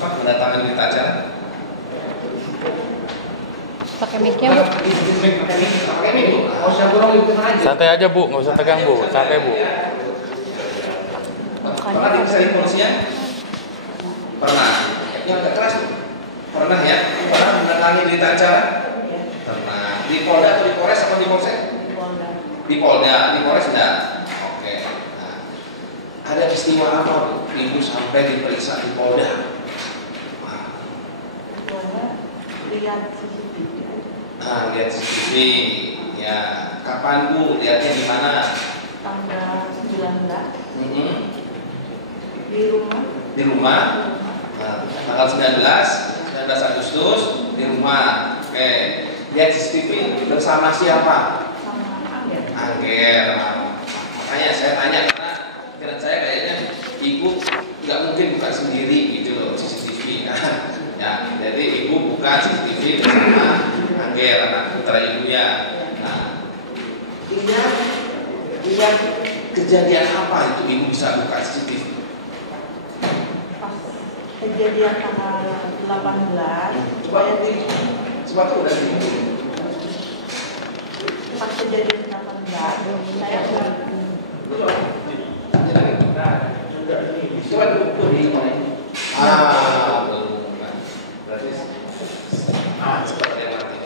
mendatangkan berita acara? Pakai mic-nya, Bu. Pakai mic, Bu. Santai aja, Bu, nggak usah tegang, Bu. Santai, Bu. Pernah diperiksa polisian? Pernah. Yang agak keras, Bu. Pernah ya? Pernah mendatangi berita acara? Pernah. Di Polda atau di Polres atau di Polsek? Di Polda. Di Polres enggak? Oke. Nah, ada peristiwa apa, Bu? Ibu sampai diperiksa di Polda? Lihat CCTV. Nah, lihat CCTV. Ya, kapan, Bu? Lihatnya di mana? Tanggal 19 di rumah. Di rumah. Nah, tanggal 19 Agustus di rumah. Oke. Lihat CCTV bersama siapa? Sama Angger. Angger. Makanya saya tanya karena pikiran saya kayaknya ibu nggak mungkin buka sendiri gitu loh CCTV. Ya, jadi ibu buka CCTV bersama Angger, anak putra ibunya. Nah, lihat kejadian apa itu ibu bisa buka CCTV? Pas kejadian tanggal 18. Coba tuh udah di Pas kejadian 18, saya coba tuh di mana? Berarti seperti yang nanti.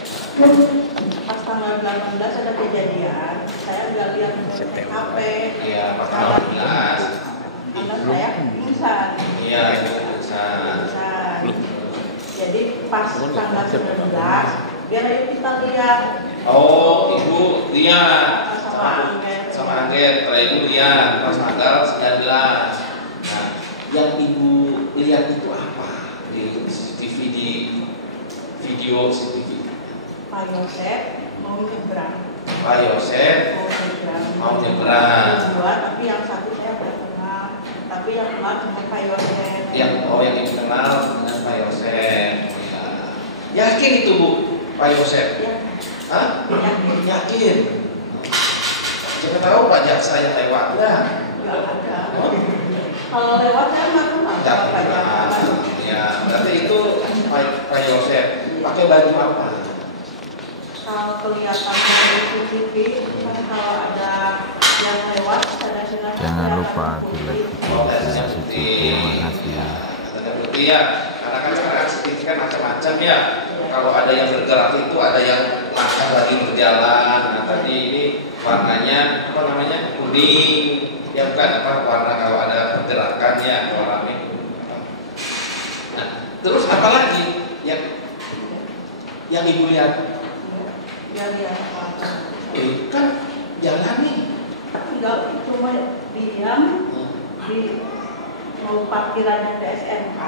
pas tanggal 18 ada kejadian, saya udah lihat HP. Iya, pas tanggal 11. Anak saya pingsan. Iya, itu bisa. Pingsan. Jadi pas tanggal 19, biar ayo kita lihat. Oh, ibu lihat Sama Angger. sama Angger, setelah ibu lihat pas tanggal 19. Nah, yang ibu lihat itu apa di CCTV, di video CCTV? Pak Yosef mau nyebrang. Pak Yosef mau nyebrang. Dua, tapi yang satu saya nggak kenal. Tapi yang kenal cuma Pak Yosef. Yang ibu kenal dengan Pak Yosef. Ya. Yakin itu, Bu, Pak Yosef? Ya. Hah? Yakin. Yakin. Siapa tahu Pak Jaksa yang lewat. Nah, Nggak ada. Kalau lewat saya nggak kenal. tidak Pak Jaksa. ya, berarti itu Pak Yosef pakai baju apa? Kalau kelihatan dari CCTV, kan kalau ada yang lewat, silakan. Jangan lupa like, Tesnya subscribe, putih. terima kasih. Ya, tanda putih ya. Karena kan sekarang CCTV kan macam-macam ya. Kalau ada yang bergerak itu ada yang langkah lagi berjalan. Nah, tadi ini warnanya apa namanya? Kuning. Ya bukan apa warna kalau ada pergerakan ya warna kuning. Nah, terus apa lagi yang ibu lihat? Ya lihat apa? Kan jalani. Enggak, cuma diam di mau parkirannya ke SMK,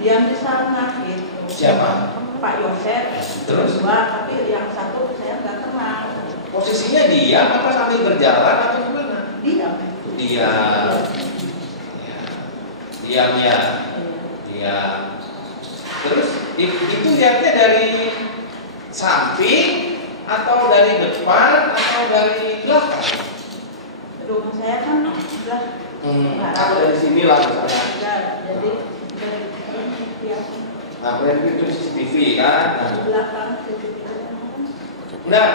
diam di sana gitu. Siapa? Pak Yosef. Terus? Dua, tapi yang satu saya nggak kenal. Posisinya diam apa sambil berjalan atau gimana? Diam. Diam. Ya. Diam ya. Diam. Terus itu lihatnya dari samping atau dari depan atau dari belakang? Rumah saya kan udah Atau dari sini lah misalnya. enggak, jadi dari ya, Nah, berarti itu CCTV kan? Nah, di belakang CCTV. nah,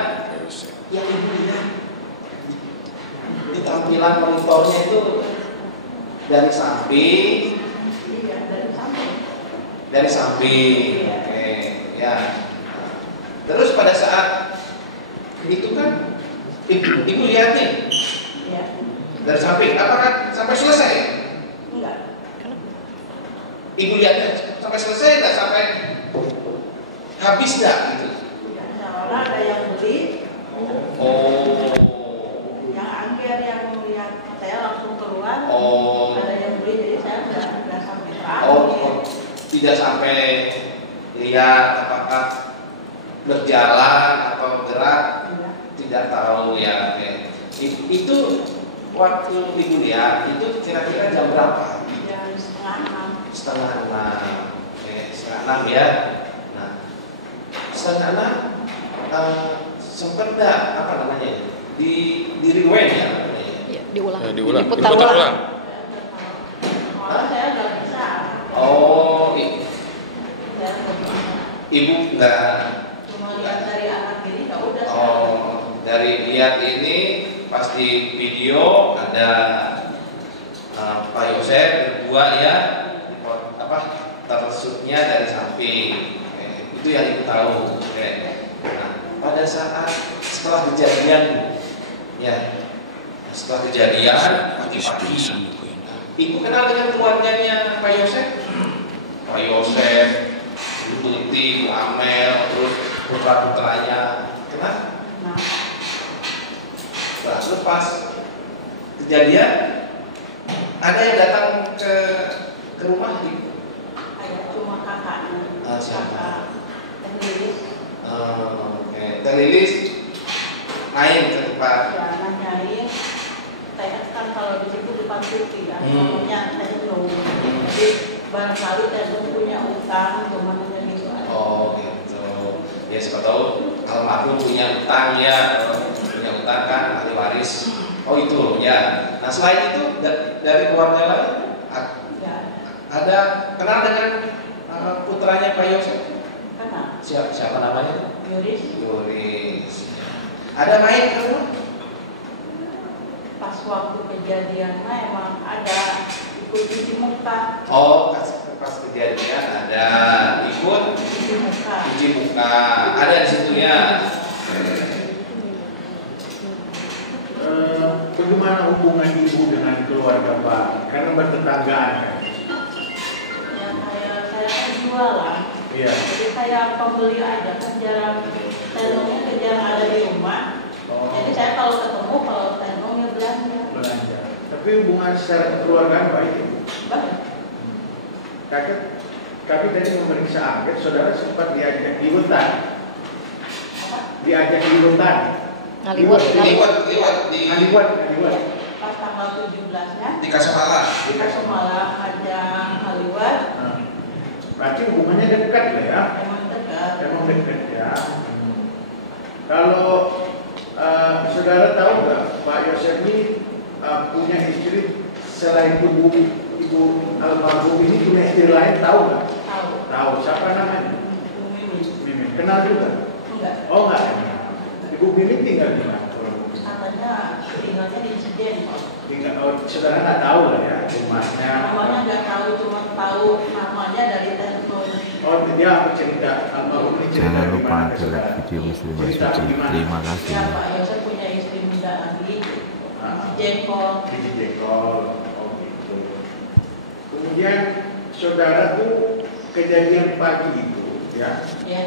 yang ibu lihat di tampilan monitornya itu dari samping. Iya, dari samping. Dari samping, oke, ya. Terus pada saat itu kan ibu lihat nih Iya. dari samping, apakah sampai selesai? Enggak. Ibu lihatnya sampai selesai nggak sampai habis nggak gitu? Seolah ada yang beli, Oh, yang Angger yang melihat saya langsung keluar. oh, Ada yang beli, jadi saya nggak sampai oh, terakhir. tidak sampai lihat apakah berjalan atau gerak, Iya. tidak tahu ya. Oke. Itu waktu ibu lihat itu kira-kira jam berapa? Jam setengah 6. Setengah 6. Oke, setengah 6 ya. Nah, setengah 6 sempat enggak apa namanya di rewind ya? Ya, diulang. Diputar Diputar ulang. ulang. Kalau saya nggak bisa. Oh, Ibu nggak. Cuma lihat dari anak ini ya udah. Oh, dari lihat ini pas di video ada Pak Yosef berdua ya, tersutnya dari samping. Itu yang ibu tahu. Nah, pada saat setelah kejadian, ya, setelah kejadian pagi-pagi, ibu kenal dengan keluarganya Pak Yosef? Pak Yosef, Bu Tuti, Bu Amel, terus putra-putranya, kenal? Nah, lepas kejadian, ada yang datang ke rumah ibu? Cuma kakaknya. Siapa? Terlilis. Oke. Terlilis main ke tempat. Ya, nanyain. Saya kan kalau di situ depan TV ya, ngomongnya Tenung. Jadi barangkali Tenung punya utang, kemana gitu. Oh gitu. Ya siapa tahu almarhum punya utang ya, punya utang kan ahli waris. Oh itu ya. Nah selain itu dari keluarga lain ada kenal dengan putranya Pak Yosef? Kenal. Siapa namanya? Yuris. Ada main ke rumah? Pas waktu kejadian emang ada ikut cuci muka. Oh, pas kejadian ada ikut Cuci muka. cuci muka. Ada di situ ya. Bagaimana hubungan ibu dengan keluarga Pak? Karena bertetanggaan kan? Ya saya kan jualan. Iya. Jadi saya pembeli aja kan jarang Tenungnya jarang ada di rumah. Jadi saya kalau ketemu kalau Tenungnya belanja. Tapi hubungan secara keluargaan baik ibu. Baik. Kami tadi memeriksa angket, saudara sempat diajak di hutan. Diajak di hutan. Ngaliwat. Ngaliwat. Pas tanggal 17-nya Di Kasumala. di Kasumala ajang Ngaliwat. Berarti hubungannya dekat lah ya. Emang dekat. Emang dekat ya. Kalau saudara tahu nggak Pak Yosef ini punya istri selain ibu almarhum ini punya istri lain, tahu nggak? Tahu. Siapa namanya? Mimin. Kenal juga? Enggak. Oh enggak. Ibu Mimin tinggal di mana? Katanya tinggalnya di Cijengkol. Tinggal. Oh, saudara nggak tahu lah ya rumahnya. Namanya nggak tahu, cuma tahu namanya dari telepon. Oh dia aku cerita almarhum ini cerita. Jangan di lupa mana, like saudara? video Muslim Cerita Suci. di mana? Terima kasih. Ya Pak Yosef punya istri muda lagi. Cijengkol. Di Cijengkol. Oh gitu. Kemudian saudara tuh kejadian pagi itu ya. Ya.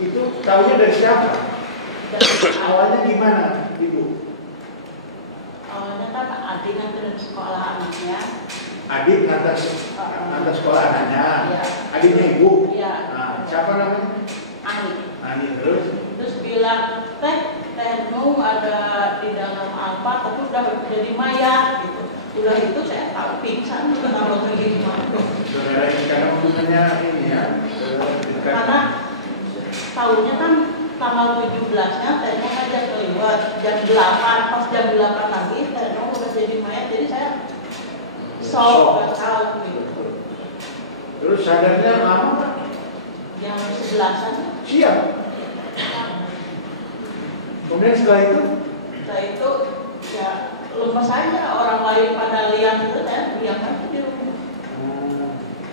Itu tahunya dari siapa? Dan Awalnya gimana ibu? awalnya kan adik nganterin sekolah anaknya. Adik ngantar sekolah anaknya. Iya. Adiknya ibu. Iya. Nah, siapa namanya? Ani terus. Terus bilang Nung ada di dalam Alfa tapi udah jadi mayat gitu. Udah itu saya tahu pingsan kalau begini mah. Saudara ini karena hubungannya ini ya. Karena tahunnya kan tanggal 17-nya Tenung ngajak kelewat jam 8, pas jam 8 lagi Tenung udah jadi mayat, jadi saya nggak tahu gitu. Terus sadarnya lama Pak? Yang 11-an. Siap. Kemudian setelah itu Ya lepas saja, orang lain pada lihat itu saya diam aja di rumah.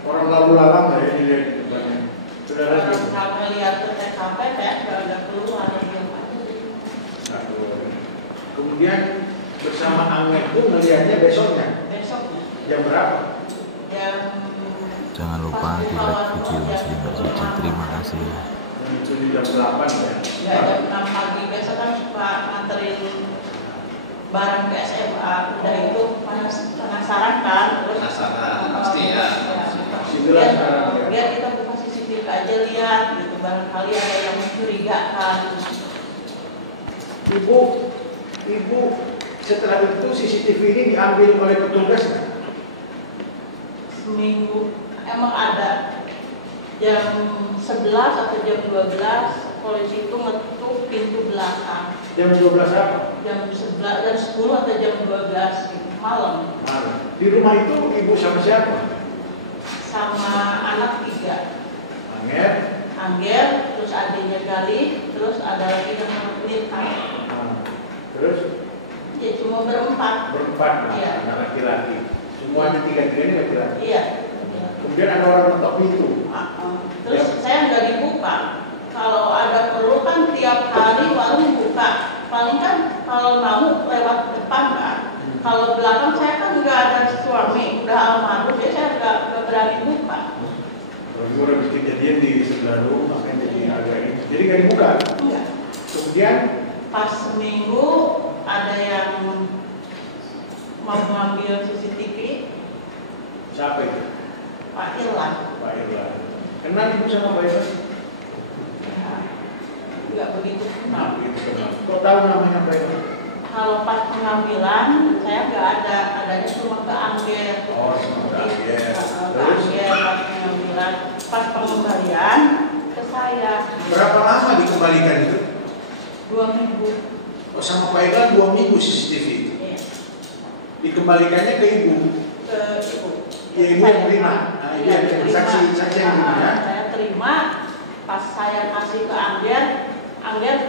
orang lalu lalang lah ya dilihat di depannya. Saudara Orang gitu. kami lihat ke TKP saya sudah keluar diam aja di rumah. Kemudian bersama Angget itu melihatnya besoknya. Besoknya Jam berapa? jam Jangan lupa di like video Muslim Suci. Terima kasih. Itu di jam 8 ya. ya jam 6 pagi besok kan suka nganterin barang ke SMA. Udah itu penasaran kan, terus Penasaran, pasti ya. Biar kita buka CCTV aja lihat gitu, barangkali ada yang mencurigakan. Ibu setelah itu CCTV ini diambil oleh petugas nggak? Seminggu emang ada jam 11 atau jam 12 polisi itu ngetuk pintu belakang. Jam 12 apa? Jam 11 dan 10 atau jam 12 gitu, malam. Di rumah itu ibu sama siapa? Sama anak 3. Angget, Angger, terus adiknya Galih, terus ada lagi yang Lita. Terus? Ya cuma berempat. Berempat, Iya. anak laki-laki. Semuanya tiga-tiga ini laki-laki. Iya. Kemudian ada orang ketok pintu. Terus saya nggak dibuka. Kalau ada perlu kan tiap hari warung buka. Paling kan kalau tamu lewat depan kan. Kalau belakang saya kan nggak ada suami, udah almarhum, jadi saya nggak berani buka. Kalau udah bikin kejadian di sebelah rumah, makanya jadi agak ini. Jadi nggak dibuka. Enggak. Kemudian Pas seminggu ada yang mau ngambil CCTV, siapa itu? Pak Irwan. Pak Irwan. Kenal ibu sama Pak Irwan? Ya, nggak begitu kenal. Begitu kenal. Kok tahu namanya Pak Irwan? Kalau pas pengambilan saya nggak ada, adanya cuma ke Angger. Oh, sama Pak Angger. Ke Terus? Angger pas pengambilan, pas pengembalian ke saya Berapa lama dikembalikan itu? 2 minggu. Oh, sama Pak Irwan 2 minggu CCTV itu. Iya. Dikembalikannya ke ibu. Ke ibu. Ya, ibu yang terima. Nah, ibu yang terima. Saksi yang terima, ya? Saya terima, pas saya kasih ke Angger,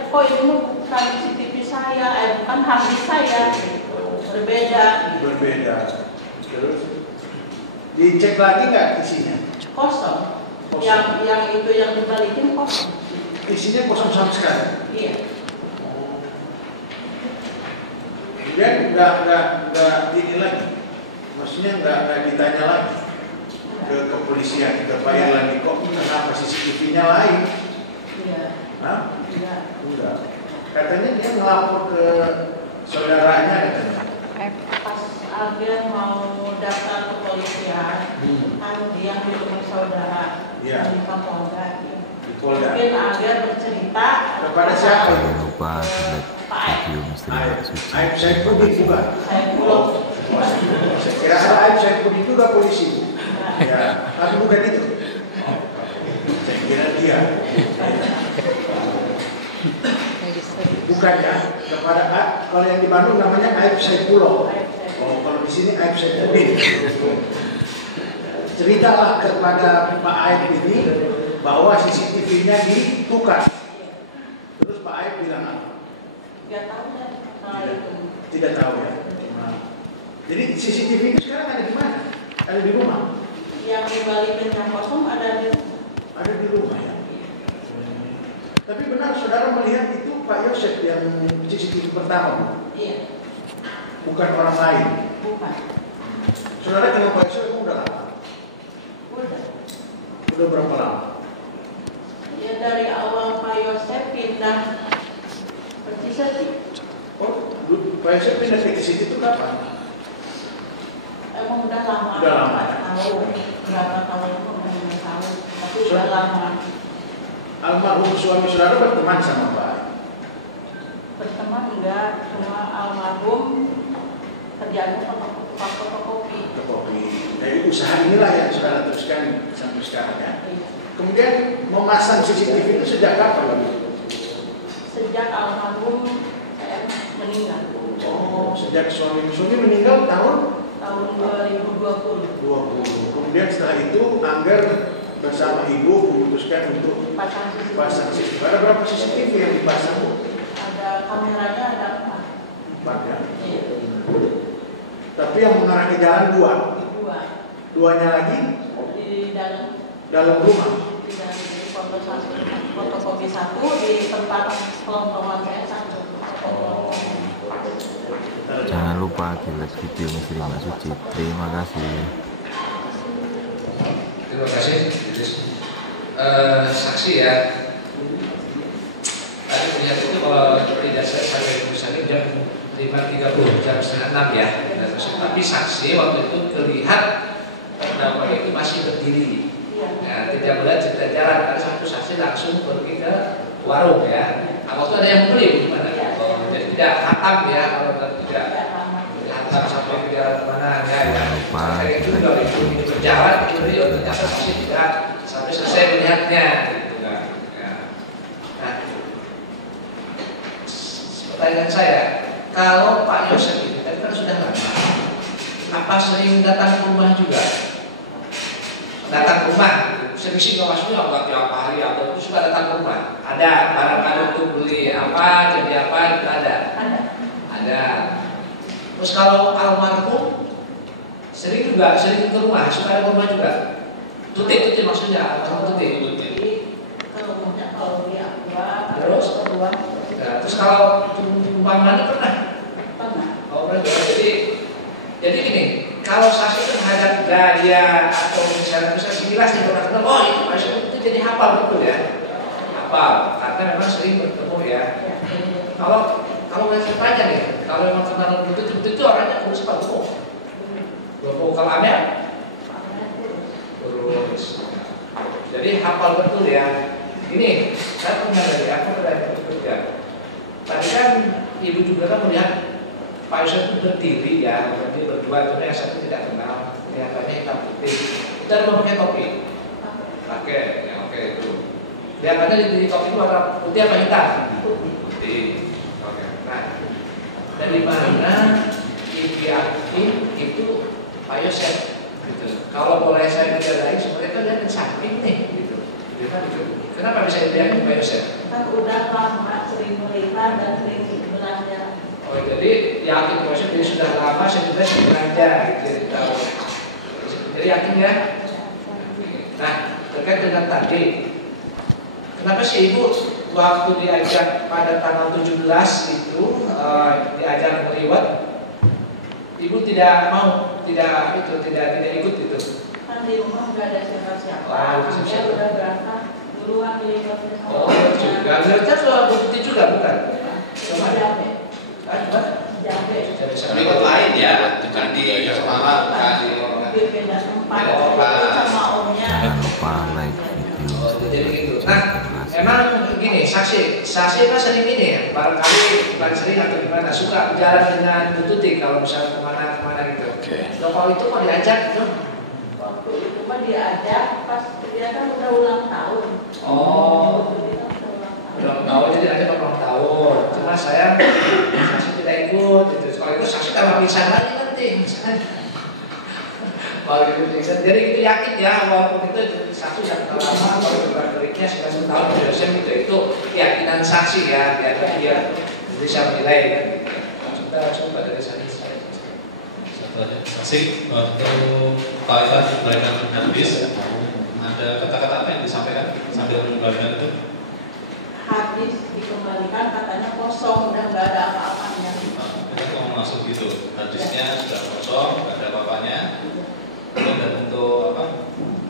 kok ini bukan CCTV saya, bukan habis saya, berbeda. Berbeda. Terus dicek lagi nggak isinya? Kosong. Kosong. Yang itu yang dibalikin kosong. Isinya kosong sama sekali. Iya. Kemudian nggak ini lagi. Maksudnya nggak ditanya lagi ke kepolisian, ke Pak Irwan, kok kenapa CCTV-nya lain? Iya. Hah? Iya. Enggak. Katanya dia ngelapor ke saudaranya katanya. Pas Angger mau daftar ke polisian, kan dia di rumah saudara, Iya. di Kapolda. Di Polda. Mungkin Angger bercerita Kepada siapa? Jangan lupa like video misteri Mbak Suci. Aib Saipudin juga. Saya pulang. Saya kira ada Aib Saipudin juga polisi. Ya, tapi bukan itu. Saya kira dia. Bukan ya. Kepada kalau yang di Bandung namanya Aib Saipullah. Oh, kalau di sini Aib Saipudin. Ceritalah kepada Pak Aib ini bahwa CCTV-nya ditukar. Terus Pak Aib bilang apa? Nggak tahu ya soal itu. Tidak tahu ya. Nah, jadi CCTV itu sekarang ada di mana? Ada di rumah. Yang dibalikin yang kosong ada di rumah. Ada di rumah ya. Tapi benar saudara melihat itu Pak Yosef yang CCTV pertama, Iya. bukan orang lain. Bukan. Saudara kenal Pak Yosef udah lama? Udah. Udah berapa lama? Ya dari awal Pak Yosef pindah ke Ciseti. Oh, Pak Yosef pindah ke situ itu kapan? Emang udah lama. Udah lama. Nggak tahu berapa tahun itu nggak tahu. Tapi udah lama. Almarhum suami saudara berteman sama Pak. Berteman enggak, cuma almarhum kerjanya fotokopi. Fotokopi. Dari usaha inilah yang saudara teruskan sampai sekarang ya. Iya. Kemudian memasang CCTV itu sejak kapan? Sejak almarhum saya meninggal. Oh, sejak suami meninggal tahun Tahun 2020. 20. Kemudian setelah itu Angger bersama ibu memutuskan untuk Pasang CCTV. pasang CCTV. Ada berapa CCTV yang dipasang, Bu? Ada kameranya ada 4. 4 ya. Iya. Tapi yang mengarah ke jalan 2. 2 2-nya lagi di dalam rumah. di dalam fotokopi 1 di tempat kelompokan saya 1. Jangan lupa di like video misteri Mbak Suci. Terima kasih. Terima kasih. Saksi ya. Tadi melihat itu kalau tidak sampai misalnya jam 5.30, jam setengah 6 ya. Tapi saksi waktu itu terlihat terdakwa itu masih berdiri. Ya, tidak melihat cerita jalan. Ada satu saksi langsung pergi ke warung ya. Waktu ada yang beli gimana? Jadi tidak hatam ya kalau tidak hatam sampai ke jalan kemana ya. Kayak itu kalau itu berjalan itu dia ternyata masih tidak sampai selesai melihatnya. Gitu, kan. Ya. Nah, pertanyaan saya, kalau Pak Yosef ini tadi kan sudah lama, apa sering datang ke rumah juga? Datang ke rumah, sering nggak maksudnya nggak tiap hari atau itu suka datang ke rumah. Ada barang-barang untuk beli apa, jadi apa itu ada. Ada. Terus kalau almarhum sering ke rumah, suka ada ke rumah juga. Tutik maksudnya, almarhum tutik. Kalau dia Terus kedua. Nah, terus kalau tumpang mandi pernah? Oh, pernah. Jadi gini, kalau saksi itu menghadap gaya atau misalnya sekilas nih pernah ketemu, oh itu maksudnya itu jadi hafal betul ya, hafal, karena memang sering bertemu ya. Kalau saya tanya nih, kalau memang kenal itu orangnya kurus apa gemuk? Kalau Amel? Kurus. Jadi hafal betul ya. Ini saya punya dari aku dari bekerja. Tadi kan ibu juga kan melihat Pak Yusuf itu berdiri ya, berarti berdua itu yang satu tidak kenal, kelihatannya hitam putih. Kita ada memakai topi, pakai, ya oke itu. Kelihatannya di topi itu warna putih apa hitam? Putih. Oke. Nah, dari mana ibu yakin itu Pak Yusuf? Gitu. Kalau boleh saya bicarain, sebenarnya kan dia kan samping nih, gitu. Kenapa bisa dibilang Pak Yusuf? Kan udah lama sering melihat dan sering belanja. Oh, jadi yakin Pak Yusuf, jadi sudah lama saya belanja, jadi tahu. Jadi yakin ya. Nah, terkait dengan tadi, kenapa sih ibu waktu diajak pada tanggal 17 itu diajak meliwat, ibu tidak mau, tidak ikut itu? Kan di rumah nggak ada siapa-siapa. Oh, Dia udah berangkat duluan meliwatnya sama Oh, juga. Berarti soal bukti juga bukan? Cuma Jambe. Jambe. Ikut lain ya, bukan di semalam, bukan di Di beda tempat. Oh, Sama omnya. Jangan lupa like video jadi gitu. Nah, emang gini, saksi kan sering ini ya, barangkali bukan sering atau gimana, suka berjalan dengan Bu Tuti kalau misalnya kemana gitu. Loh, kalau itu mau diajak gitu? Waktu itu mah diajak pas dia kan udah ulang tahun. Oh, Dia kan udah ulang tahun. ulang tahun jadi ada ulang tahun. Cuma saya saksi tidak ikut. Gitu. Kalau itu saksi tambah pingsan lagi nanti. Kalau itu pingsan, jadi itu yakin ya walaupun itu satu yang lama kalau juga berikutnya 9 tahun dosen itu keyakinan saksi ya biar dia bisa menilai kan. Kita coba dari saksi. Asik, waktu Pak Ivan memberikan hadis, ada kata-kata apa yang disampaikan sambil memberikan itu? Hadis dikembalikan katanya kosong dan nggak ada apa-apanya. Kita ngomong langsung gitu, hadisnya sudah kosong, nggak ada apa-apanya. Lalu dan untuk apa?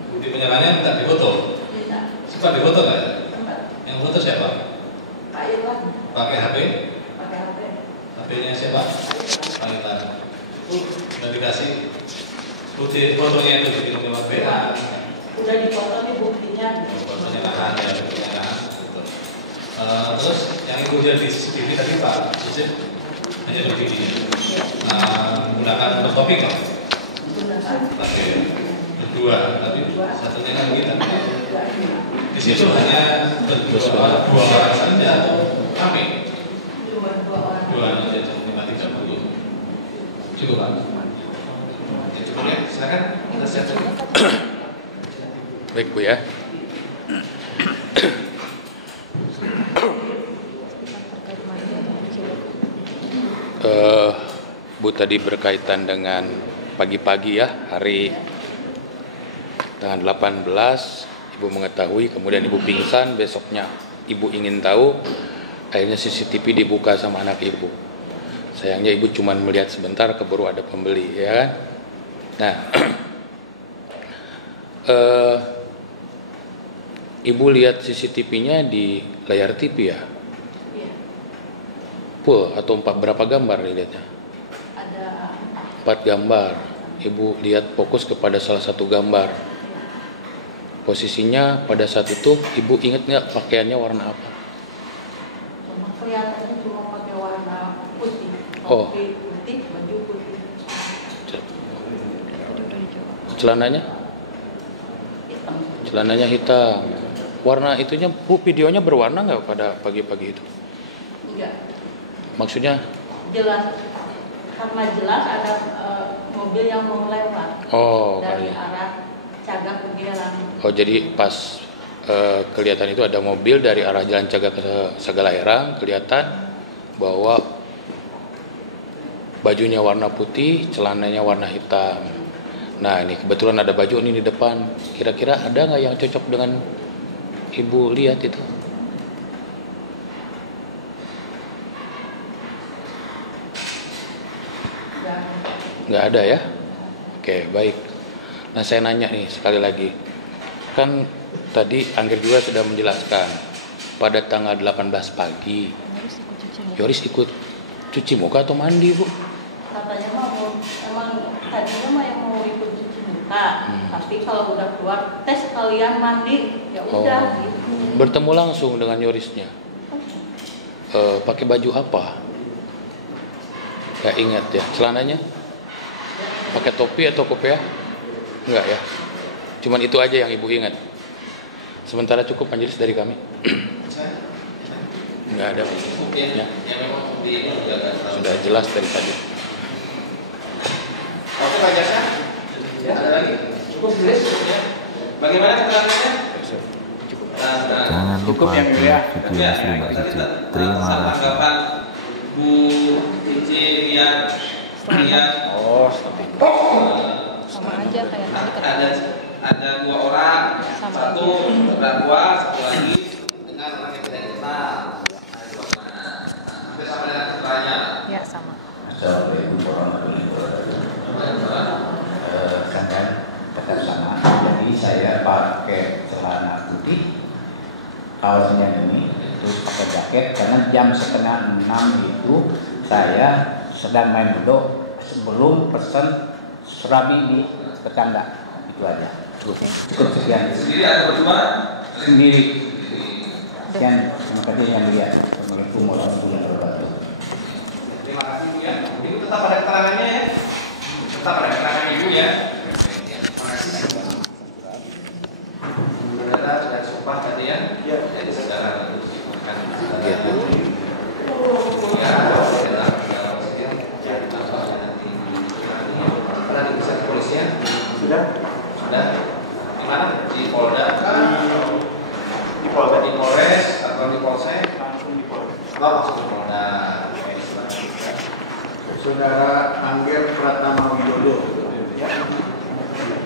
Bukti penyerahannya minta difoto. Tidak. Sempat difoto nggak? Tempat. Yang foto siapa? Pak Iwan Pakai HP? pakai HP. HP-nya siapa? Pak Ivan. Udah dikasih bukti fotonya itu dikirim lewat WA. Udah dipoto nih buktinya. Penyerahan ya, penyerahan. Terus yang ibu lihat di CCTV tadi Pak Yusuf hanya begini. Menggunakan topik Pak. Pakai berdua, tapi satunya kan begini. Di situ hanya berdua dua orang saja atau kami? Dua orang. Dua aja, 530. Cukup Pak. Cukup ya, silakan kita siap-siap. Baik Bu ya. Bu tadi berkaitan dengan pagi-pagi ya, hari tanggal 18 Ibu mengetahui, kemudian Ibu pingsan, besoknya Ibu ingin tahu, akhirnya CCTV dibuka sama anak Ibu. Sayangnya Ibu cuma melihat sebentar, keburu ada pembeli ya kan. Nah, Ibu lihat CCTV-nya di layar TV ya? Iya. Full atau berapa gambar dilihatnya? Ada 4 gambar. Ibu lihat fokus kepada salah satu gambar. Posisinya pada saat itu Ibu ingat nggak pakaiannya warna apa? cuma kelihatannya cuma pakai warna putih. Oh. Topi putih, baju putih. Celananya? Hitam. Celananya hitam. Warna itunya, Bu, videonya berwarna nggak pada pagi-pagi itu? Enggak. Maksudnya? Jelas. Karena jelas ada mobil yang mau lewat Oh, dari kali. arah Cagak ke Gilang. Oh, jadi pas kelihatan itu ada mobil dari arah Jalan Cagak ke Sagalaherang, kelihatan bahwa bajunya warna putih, celananya warna hitam. Nah, ini kebetulan ada baju ini di depan. Kira-kira ada nggak yang cocok dengan Ibu lihat itu? Nggak ada ya? Oke, baik. Nah, saya nanya nih sekali lagi. Kan tadi Angger juga sudah menjelaskan pada tanggal 18 pagi Yoris ikut cuci muka atau mandi, Bu? Katanya emang tadinya mah yang mau ikut cuci muka, tapi kalau udah keluar tes sekalian mandi, ya udah gitu. Bertemu langsung dengan Yorisnya. Pakai baju apa? Gak ingat ya. Celananya? Pakai topi atau kopiah? Enggak ya. Cuman itu aja yang Ibu ingat. Sementara cukup majelis dari kami. Enggak ada. Ya. Sudah jelas dari tadi. Oke, Pak Jasa. Ya, ada lagi. Cukup jelas ya. Bagaimana keterangannya? Jangan lupa yang di mulia. video Muslim Mbak Cici. Terima kasih. Tanggapan Bu Cici Rian. Sama aja kayak tadi kata. Ada 2 orang, Sama satu terdakwa, satu lagi dengan orang yang tidak dikenal. Hampir sama dengan keterangannya. Ya sama. Assalamualaikum warahmatullahi wabarakatuh. Saya dekat sana, jadi saya pakai celana putih, kaosnya ini, terus pakai jaket. Karena jam 5:30 itu saya sedang main bedok sebelum pesen serabi di tetangga. Itu aja. Cukup sekian. Sendiri atau berdua? Sendiri. Sekian. Terima kasih yang mulia. Assalamualaikum warahmatullahi wabarakatuh. Terima kasih Bu ya. Ibu tetap pada keterangannya ya. Tetap pada keterangan Ibu ya. Terima kasih. Saudara sudah sumpah tadi ya. Jadi saudara harus akan ya. Pernah diperiksa di kepolisian? Sudah. Di mana? Di Polda? Di Polda. Di Polres atau di Polsek? Langsung di Polda. Langsung di Polda. Saudara Angger Pratama Widodo.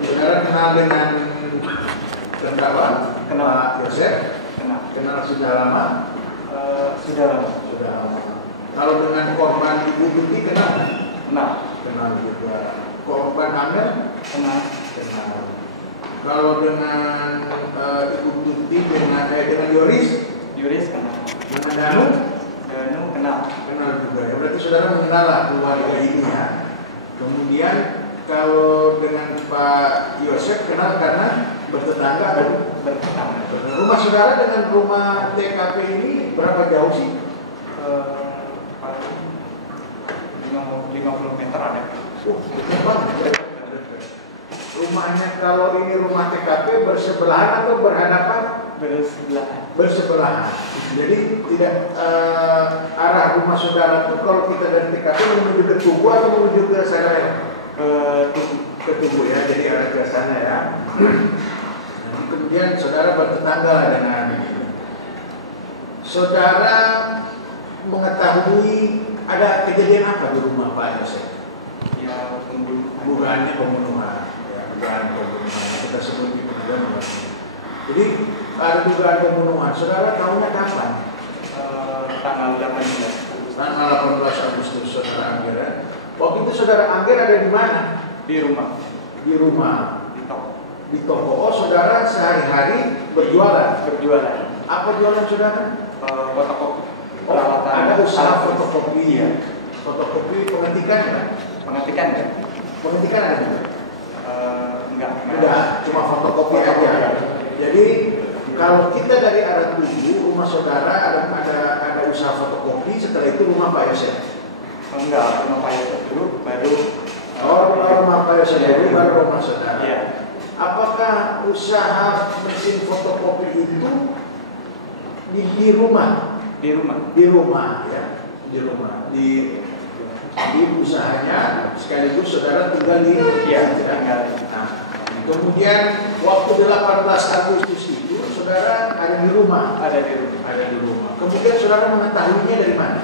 Saudara kenal dengan terdakwa? Kenal Yosef? Kenal sudah lama? Sudah lama. Kalau dengan korban Ibu Tuti kenal? Kenal juga. Korban Angger? Kenal. Kalau dengan Ibu Tuti dengan Yoris? Kenal. Dengan Danu kenal juga. Ya berarti saudara mengenal lah keluarga ini ya. Kemudian kalau dengan Pak Yosef kenal karena bertetangga dan bertetangga. Rumah saudara dengan rumah TKP ini berapa jauh sih? 50 meter ada. Rumahnya kalau ini rumah TKP bersebelahan atau berhadapan? Bersebelahan. Jadi tidak arah rumah saudara itu kalau kita dari TKP menuju ke Tugu atau menuju ke sana? Ke Tugu ya. Jadi arah ke sana ya. Kemudian saudara bertetangga lah dengan saudara mengetahui ada kejadian apa di rumah Pak Yosef? Ya, dugaannya pembunuhan. Kita sebut itu pembunuhan. Jadi ada dugaan pembunuhan. Saudara tahunya kapan? Tanggal 18. Tanggal 18 Agustus saudara Angger. Waktu itu saudara Angger ada di mana? Di rumah. Di toko. Oh, saudara sehari-hari berjualan. Apa jualan saudara? Fotokopi. Oh, ada usaha fotokopi ya. Fotokopi pengetikan kan? Pengetikan ada juga? Enggak, cuma fotokopi aja. Jadi kalau kita dari arah Tugu, rumah saudara ada usaha fotokopi, setelah itu rumah Pak Yosef. Enggak, rumah Pak Yosef dulu, baru rumah Pak Yosef dulu, baru rumah saudara. Iya. Apakah usaha mesin fotokopi itu di rumah? Di rumah ya, di usahanya sekaligus saudara tinggal di tinggal. Nah, Kemudian waktu 18 Agustus itu saudara ada di rumah. Ada di rumah. Kemudian saudara mengetahuinya dari mana?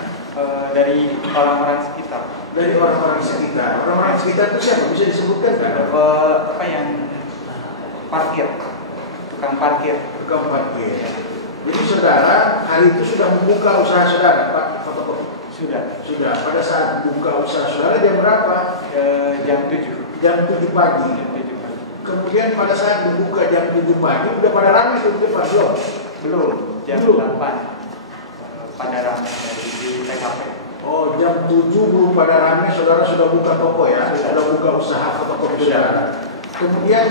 Dari orang-orang sekitar. Dari orang-orang sekitar. Orang-orang sekitar itu siapa? Bisa disebutkan kan? Apa yang parkir, tukang parkir. Tukang parkir. Jadi saudara hari itu sudah membuka usaha saudara, Pak, fotokopi. Sudah. Pada saat buka usaha saudara jam berapa? Jam 7. Jam 7 pagi. Kemudian pada saat membuka jam 7 pagi udah pada ramai itu depan belum? Jam 8. Pada ramai di TKP. Oh, jam 7 belum pada ramai, saudara sudah buka toko ya? Sudah buka usaha fotokopi saudara. Kemudian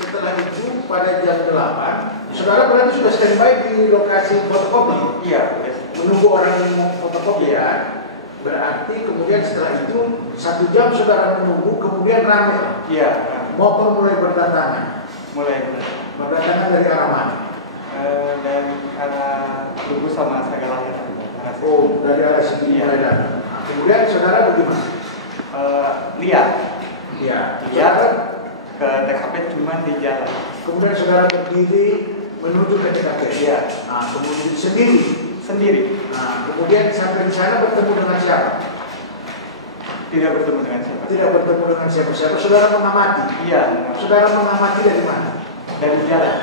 setelah itu pada jam 8, saudara berarti sudah standby di lokasi fotokopi? Iya. Menunggu orang yang mau fotokopi ya? Berarti kemudian setelah itu 1 jam saudara menunggu, kemudian ramai? Iya. Motor mulai berdatangan? Berdatangan dari arah mana? Dan arah Tugu sama Sagalanya. Oh, dari arah sini mulai datang. Kemudian saudara bagaimana? Lihat Saudara ke TKP cuma di jalan. Kemudian saudara berdiri menuju ke TKP. Iya. Nah, kemudian sendiri. Nah, kemudian sampai di sana bertemu dengan siapa? Tidak bertemu dengan siapa. Tidak bertemu dengan siapa-siapa. Saudara mengamati. Iya. Saudara mengamati dari mana? Dari jalan.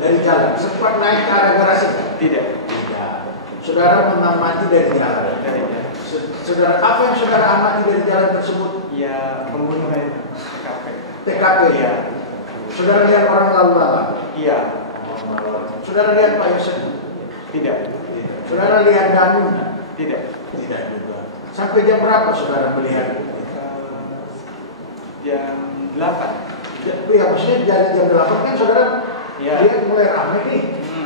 Dari jalan. Sempat naik ke arah garasi? Tidak. Saudara mengamati dari jalan. Saudara, apa yang saudara amati dari jalan tersebut? Ya, pembunuhan TKP ya. Saudara lihat orang lalu lalang? Iya. Saudara lihat Pak Yosef? Tidak. Saudara lihat Danu? Tidak. Tidak juga. Sampai jam berapa saudara melihat? Jam 8. Ya, maksudnya dari jam 8 kan saudara lihat mulai ramai nih.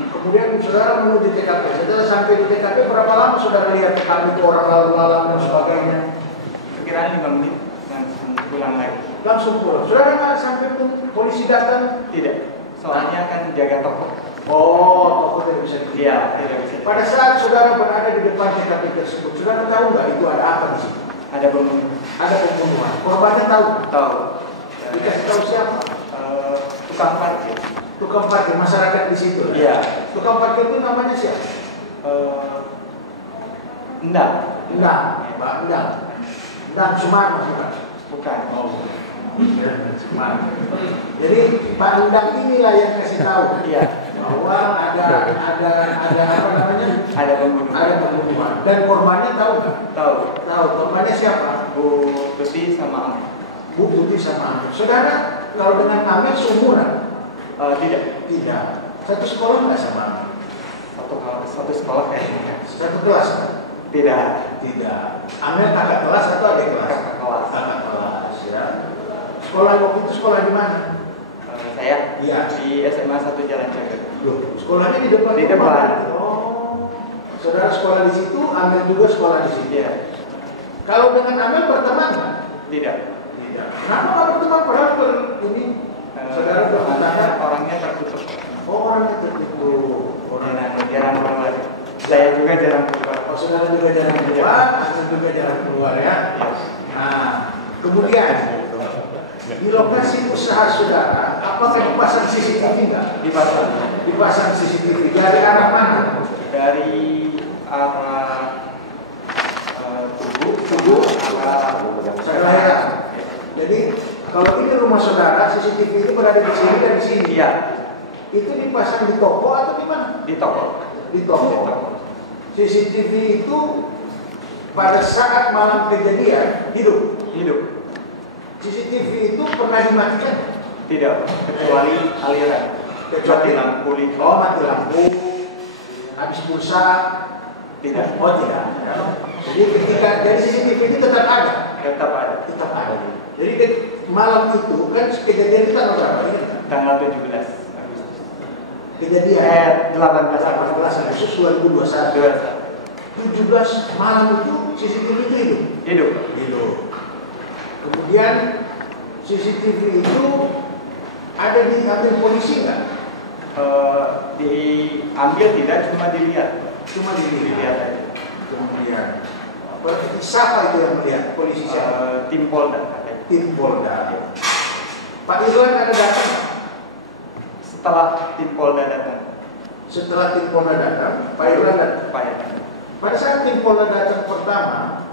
Kemudian saudara menuju TKP. Setelah sampai di TKP berapa lama saudara lihat TKP itu orang lalu lalang dan sebagainya? Sekiranya 5 menit langsung pulang lagi. Langsung pulang. Saudara nggak sampai pun polisi datang? Tidak. Soalnya kan jaga toko. Oh, toko tidak bisa dibuka. Iya, tidak bisa. Pada saat saudara berada di depan TKP tersebut, saudara tahu nggak itu ada apa di sini? Ada pembunuhan. Ada pembunuhan. Korbannya tahu? Tahu. Dikasih tahu siapa? Tukang parkir. Tukang parkir masyarakat di situ. Iya. Tukang parkir itu namanya siapa? Endang. Mbak Endang. Endang Sumarno Bukan. Oh. Sumarno. Jadi Pak Endang inilah yang kasih tahu. Iya. Bahwa ada apa namanya? Ada pembunuhan. Ada pembunuhan. Dan korbannya tahu nggak? Tahu. Tahu. Korbannya siapa? Bu Tuti sama Amir. Bu Tuti sama Amir. Saudara kalau dengan Amir seumuran? Tidak. Satu sekolah nggak sama Amir? Satu sekolah kayaknya. Satu kelas kan? Tidak. Amir kakak kelas atau adik kelas? Kakak kelas. Kakak kelas ya. Sekolah waktu itu sekolah di mana? Saya Iya. di SMA 1 Jalan Cager. Loh, sekolahnya di depan. Di depan. Oh. Saudara sekolah di situ, Amir juga sekolah di situ. Iya. Kalau dengan Amir berteman nggak? Tidak. Kenapa nggak berteman? Padahal ini saudara berteman. Orangnya tertutup. Oh, orangnya tertutup. Jarang keluar. Saya juga jarang keluar. Oh, saudara juga jarang keluar, Amir juga jarang keluar ya. Nah, kemudian di lokasi usaha saudara, apakah dipasang CCTV nggak? Dipasang CCTV. Dari arah mana? Dari arah Tugu arah Sagalaya. Jadi kalau ini rumah saudara, CCTV itu berada di sini dan di sini. Iya. Itu dipasang di toko atau di mana? Di toko. Di toko. CCTV itu pada saat malam kejadian hidup. CCTV itu pernah dimatikan? Tidak, kecuali aliran. Mati lampu. Oh, mati lampu. Habis pulsa? Tidak. Oh, tidak. Jadi ketika dari CCTV itu tetap ada. Tetap ada. Jadi malam itu kan kejadian itu tanggal berapa? Tanggal 17 Kejadian 18 Agustus 2021. 17 malam itu CCTV itu hidup. Kemudian CCTV itu ada diambil polisi nggak? Diambil tidak, cuma dilihat. Aja. Kemudian siapa itu yang melihat? Polisi siapa? Tim Polda. Pak Irwan ada datang? Setelah tim Polda datang. Setelah tim Polda datang, Pak Irwan datang. Pak Irwan. Pada saat tim Polda datang pertama,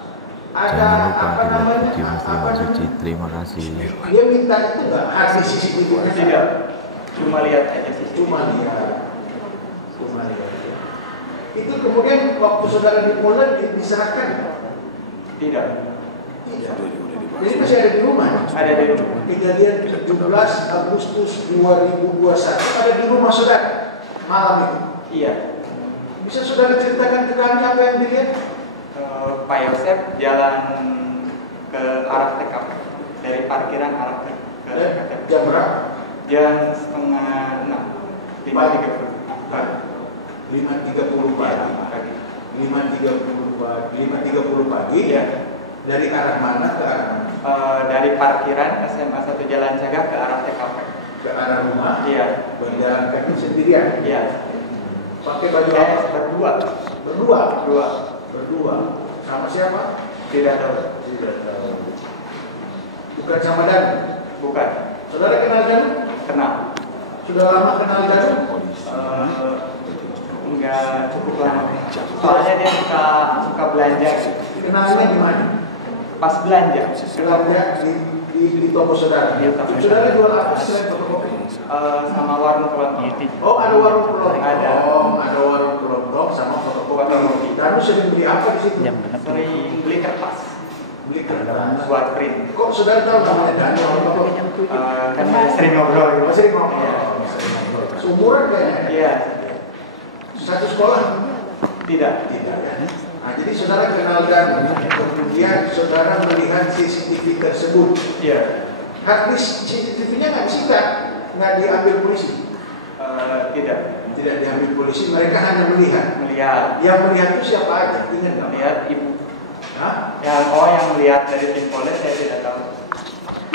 ada Jangan lupa di like video Mas Triwan Suci. Terima kasih. Dia minta itu nggak hasil CCTV-nya? Tidak. Cuma lihat aja sih. Cuma lihat. Itu kemudian waktu saudara di Polda diserahkan? Tidak. Jadi masih ada di rumah? Ada di rumah. Kejadian 17 Agustus 2021 ada di rumah saudara malam itu? Iya. Bisa saudara ceritakan ke kami apa yang dilihat? Pak Yosef jalan ke arah TKP. Dari parkiran arah ke TKP. Jam berapa? Jam 5:30. 5:30 pagi. 5.30 pagi. 5.30 pagi. Iya. Dari arah mana ke arah mana? Dari parkiran SMA 1 Jalan Cagak ke arah TKP. Ke arah rumah? Iya. Berjalan kaki sendirian? Iya. Pakai baju apa? Berdua. Berdua. Sama siapa? Tidak tahu. Bukan sama Danu? Bukan. Saudara kenal Danu? Kenal. Sudah lama kenal Danu? Enggak cukup lama. Soalnya dia suka belanja. Kenalnya di mana? Pas belanja. Belanja di toko saudara. Saudara jual apa selain fotokopi? Sama warung kelontong. Oh, ada warung kelontong. Ada warung kelontong sama fotokopi. Fotokopi. Danu sering beli apa di situ? Sering beli kertas. Beli kertas. Buat print. Kok saudara tahu namanya Danu? Kan sering ngobrol. Oh, sering ngobrol. Iya. Seumuran kayaknya? Iya. Satu sekolah? Tidak. Tidak ya. Nah, jadi saudara kenal Danu, kemudian saudara melihat CCTV tersebut. Iya. Harddisk CCTV-nya nggak disita, nggak diambil polisi. Tidak. Tidak diambil polisi, mereka hanya melihat. Yang melihat itu siapa aja? Ingat nggak? Melihat ibu. Hah? Yang melihat dari tim Polda saya tidak tahu.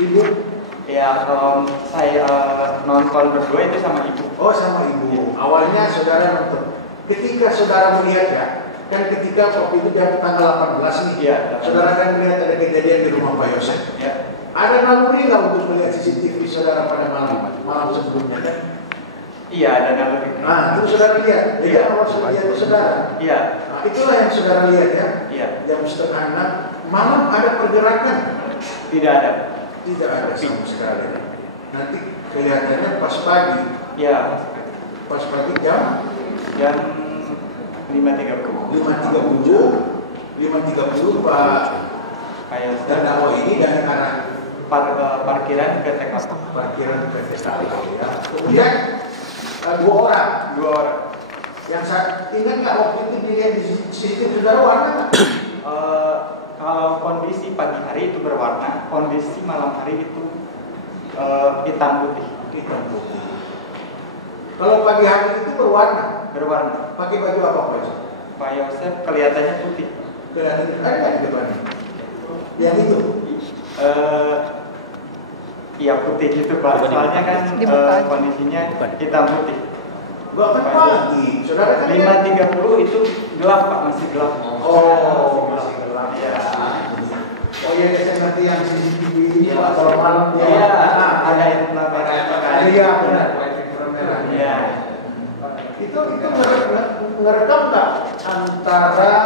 Ibu? Ya, kalau saya nonton berdua itu sama ibu. Oh, sama ibu. Awalnya saudara nonton. Ketika saudara melihat ya, kan ketika waktu itu jam tanggal 18 nih, Iya. saudara kan melihat ada kejadian di rumah Pak Yosef. Ya. Ada naluri nggak untuk melihat CCTV saudara pada malam sebelumnya kan? Iya, ada naluri. Nah, itu saudara lihat. Jadi awal saudara itu saudara. Iya. Nah, itulah yang saudara lihat ya. Iya. Jam 5:30 malam ada pergerakan? Tidak ada. Tidak ada sama sekali. Nanti kelihatannya pas pagi. Iya. Pas pagi jam 5:30. 5.30 Pak dan dakwah ini dari arah parkiran ke TKP. Parkiran ke TKP ya. Kemudian dua orang. Yang saya ingat nggak waktu itu dilihat di CCTV saudara warna nggak? Kalau kondisi pagi hari itu berwarna, kondisi malam hari itu hitam putih. Hitam putih. Kalau pagi hari itu berwarna. Berwarna. Pakai baju apa Pak Yosef? Pak Yosef kelihatannya putih. Kelihatan ada nggak di depannya? Yang itu? Iya putih gitu Pak. Soalnya kan kondisinya hitam putih. Bahkan pagi. Saudara kan 5:30 itu gelap Pak, masih gelap. Oh, masih gelap. Ya. Oh iya, saya ngerti yang CCTV ini Pak, kalau malam dia. Iya, ada yang merah. Iya benar. Iya. Itu ngerekam nggak antara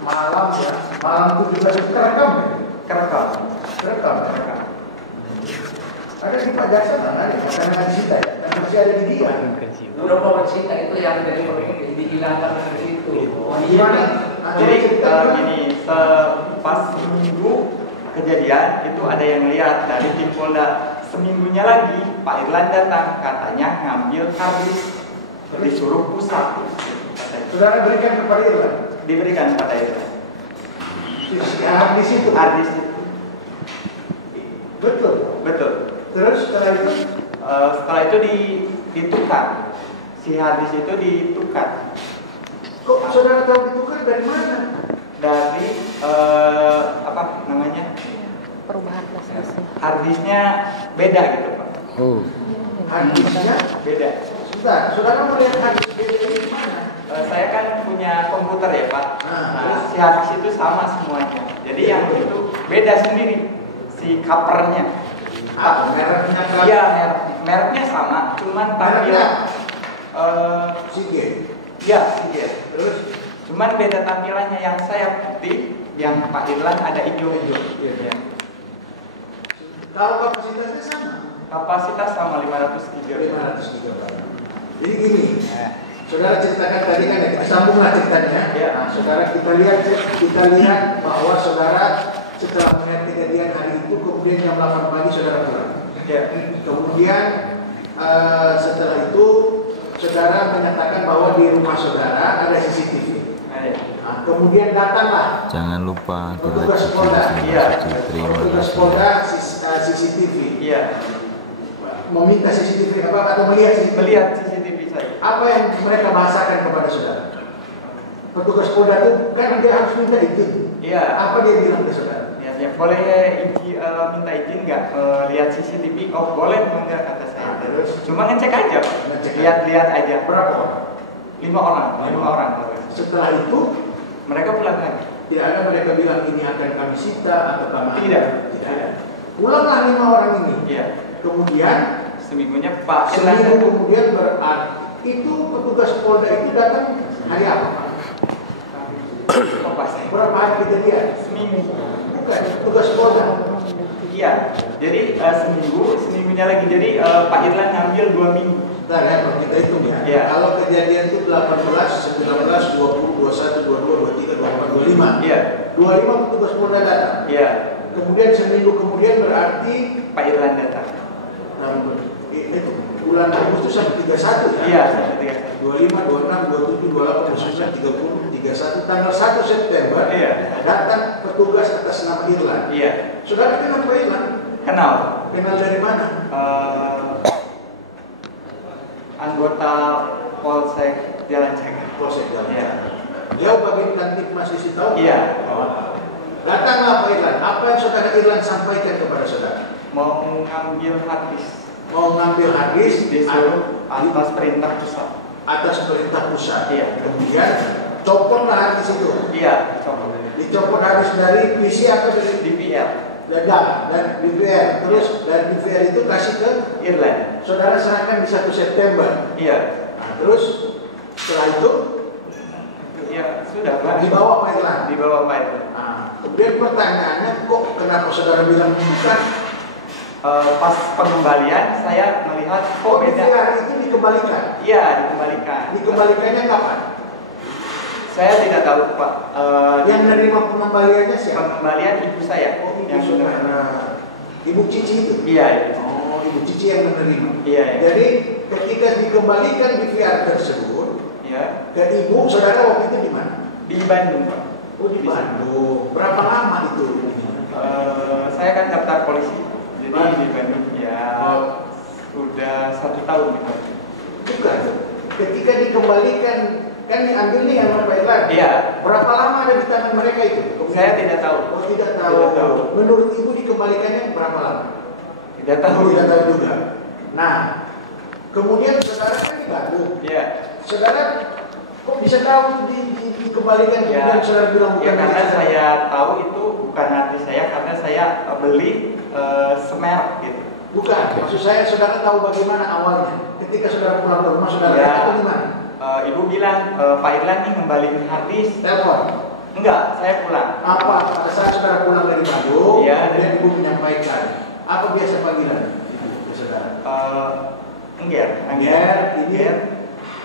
malam ya, malam 17 itu kerekam ya? Kerekam. Ada di Pak Jaksa nggak ada? Karena nggak disita ya, kan masih ada di dia. Udah mau disita itu yang dari dihilangkan dari situ. Gimana? Jadi gini, pas seminggu kejadian itu ada yang lihat dari tim Polda. Seminggunya lagi Pak Irlan datang, katanya ngambil harddisk, disuruh pusat. Saudara berikan kepada Irlan? Diberikan kepada Irlan. Harddisk itu? Harddisk itu. Betul. Terus setelah itu ditukar. Si harddisk itu ditukar. Kok saudara tahu ditukar dari mana? Dari apa namanya? Perubahan prestasi. Harddisknya beda gitu Pak. Harddisknya beda. Saudara melihat harddisk beda ini mana? Saya kan punya komputer ya Pak. Terus si harddisk itu sama semuanya. Jadi yang itu beda sendiri si covernya. Mereknya kan? Iya, mereknya sama, cuman tampilan Seagate. Iya, Seagate. Terus? Cuman beda tampilannya, yang saya putih, yang Pak Irlan ada hijau-hijau. Iya. Kalau kapasitasnya sama? Kapasitas sama 500 GB. 500 GB. Jadi gini, saudara ceritakan tadi kan ya, kita sambunglah ceritanya. Ya. Nah, saudara kita lihat bahwa saudara setelah melihat kejadian hari itu, kemudian jam 8 pagi saudara pulang. Ya. Kemudian setelah itu saudara menyatakan bahwa di rumah saudara ada CCTV. Nah, kemudian datanglah. Jangan lupa di like petugas video Polda. Slimbar Suci. Terima Petugas kasih. Polda CCTV. Iya. Meminta CCTV apa atau melihat CCTV? Melihat CCTV saya. Apa yang mereka bahasakan kepada saudara? Petugas Polda itu kan dia harus minta izin. Iya. Apa dia bilang ke saudara? Ya, boleh minta izin nggak lihat CCTV? Oh boleh, enggak kata saya. Terus? Cuma ngecek aja, lihat-lihat aja. Berapa orang? 5 orang. Setelah itu mereka pulang lagi. tidak ada mereka bilang ini akan kami sita atau kami Tidak. Pulanglah 5 orang ini. Iya. Kemudian seminggunya Pak seminggu kemudian itu petugas Polda itu datang hari apa Pak? Berapa hari kejadian? Seminggu. Bukan, petugas Polda. Iya. Jadi seminggunya lagi. Jadi Pak Irlan ngambil 2 minggu. Nah, ya, kalau kita hitung ya. Iya. Kalau kejadian itu 18, 19, 20, 21, 22, 23, 24, 25. Iya. 25 petugas Polda datang. Iya. Kemudian seminggu kemudian berarti Pak Irlan datang. Itu bulan Agustus sampai 31 ya? Iya, sampai 31. 25, 26, 27, 28, 29, 30, 31, tanggal 1 September Iya. datang petugas atas nama Irlan. Iya. Saudara kenal Pak Irlan? Kenal. Kenal dari mana? Anggota Polsek Jalan Cengkeh. Polsek Jalan Iya. Dia bagian kantin masih tahu? Iya. Datanglah Pak Irlan. Apa yang saudara Irlan sampaikan kepada saudara? Mau ngambil hadis. Mau ngambil hadis disuruh atas perintah pusat. Atas perintah pusat. Iya. Kemudian copotlah hadis itu. Iya, copot. Dicopot hadis dari PC atau dari DPR. dan DPR. Terus dari DPR itu kasih ke Irlan. saudara serahkan di 1 September. Iya. Nah, terus setelah itu ya sudah Pak. Dibawa Pak Irlan. Dibawa Pak Irlan. Nah, kemudian pertanyaannya kok kenapa saudara bilang bukan? Pas pengembalian saya melihat kok beda. DPR itu dikembalikan. Iya, dikembalikan. Dikembalikannya kapan? Saya tidak tahu Pak. Yang menerima pengembaliannya siapa? Pengembalian ibu saya. Oh, ibu yang saudara. Ibu Cici itu? Iya. Oh, Ibu Cici yang menerima. Iya. Jadi ketika dikembalikan DPR tersebut, Iya. ke ibu, saudara waktu itu di mana? Di Bandung Pak. Oh, di Bandung. Berapa lama itu? Saya kan daftar polisi. Jadi di Bandung ya sudah 1 tahun di Bandung. Bukan. Ketika dikembalikan, kan diambil nih sama Pak Irlan. Iya. Berapa lama ada di tangan mereka itu? Saya tidak tahu. Oh, tidak tahu. Tidak tahu. Menurut ibu dikembalikannya berapa lama? Tidak tahu. Tidak tahu juga. Nah, kemudian saudara kan di Bandung. Iya. Saudara kok bisa tahu dikembalikan kemudian saudara bilang bukan? Ya karena saya tahu itu bukan hati saya karena saya beli semerek gitu. Bukan, maksud saya saudara tahu bagaimana awalnya. Ketika saudara pulang ke rumah saudara Ya. itu gimana? Ibu bilang Pak Irlan nih ngembaliin hadis. Telepon. Enggak, saya pulang. Apa pada saat saudara pulang dari Bandung, Iya. kemudian ibu menyampaikan apa biasa panggilan ibu ke saudara? Engger. Ini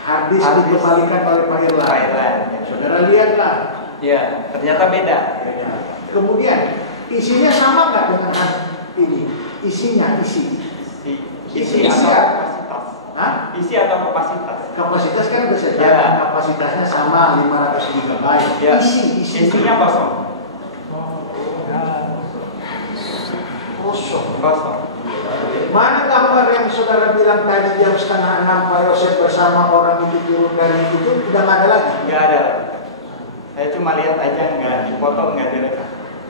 hadis dikembalikan oleh Pak Irlan. Pak Irlan. Saudara lihatlah. Ya, ternyata beda. Kemudian isinya sama nggak dengan ini? Isi atau kapasitas? Hah? Isi atau kapasitas? Kapasitas kan bisa Ya. kapasitasnya sama 500 GB. Ya. Isinya kosong. Kosong. Mana gambar yang saudara bilang tadi jam 5:30 Pak Yosef bersama orang itu turun dari itu udah nggak ada lagi? Nggak ada. Saya cuma lihat aja, nggak dipotong, nggak direkam.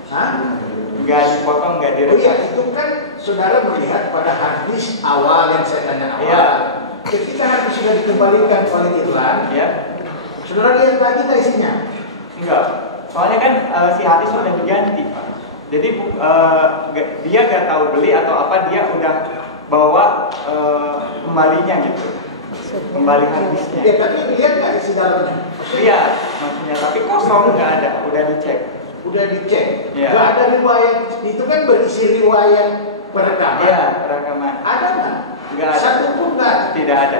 Hah? Nggak dipotong, nggak direkam. Oh iya, itu kan saudara melihat pada hadis awal yang saya tanya awal. Iya. Ketika hadis sudah dikembalikan oleh Irlan, Ya. saudara lihat lagi nggak isinya? Enggak. Soalnya kan si hadis sudah diganti, Pak. Jadi dia nggak tahu beli atau apa, dia udah bawa kembalinya gitu, kembali habisnya. Ya, tapi lihat nggak isi dalamnya? Lihat, maksudnya, tapi kosong nggak ada, udah dicek. Udah dicek. Ya. Nggak ada riwayat, itu kan berisi riwayat perekaman. Iya, perekaman. Ada nggak? Nggak ada. Satu pun nggak. Tidak ada.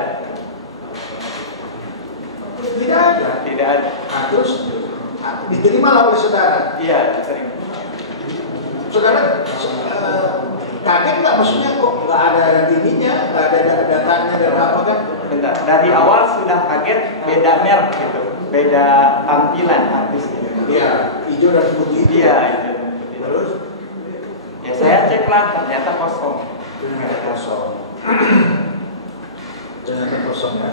Tidak ada. Tidak ada. Nah, terus diterima oleh saudara. Iya, diterima. Saudara kaget nggak, maksudnya kok nggak ada ininya, nggak ada datanya dan apa kan? Bentar, dari awal sudah kaget, beda merek gitu, beda tampilan habis gitu. Iya, hijau dan putih. Iya, hijau dan putih. Terus? Ya saya cek lah, ternyata kosong. Ternyata kosong. Ternyata kosong ya.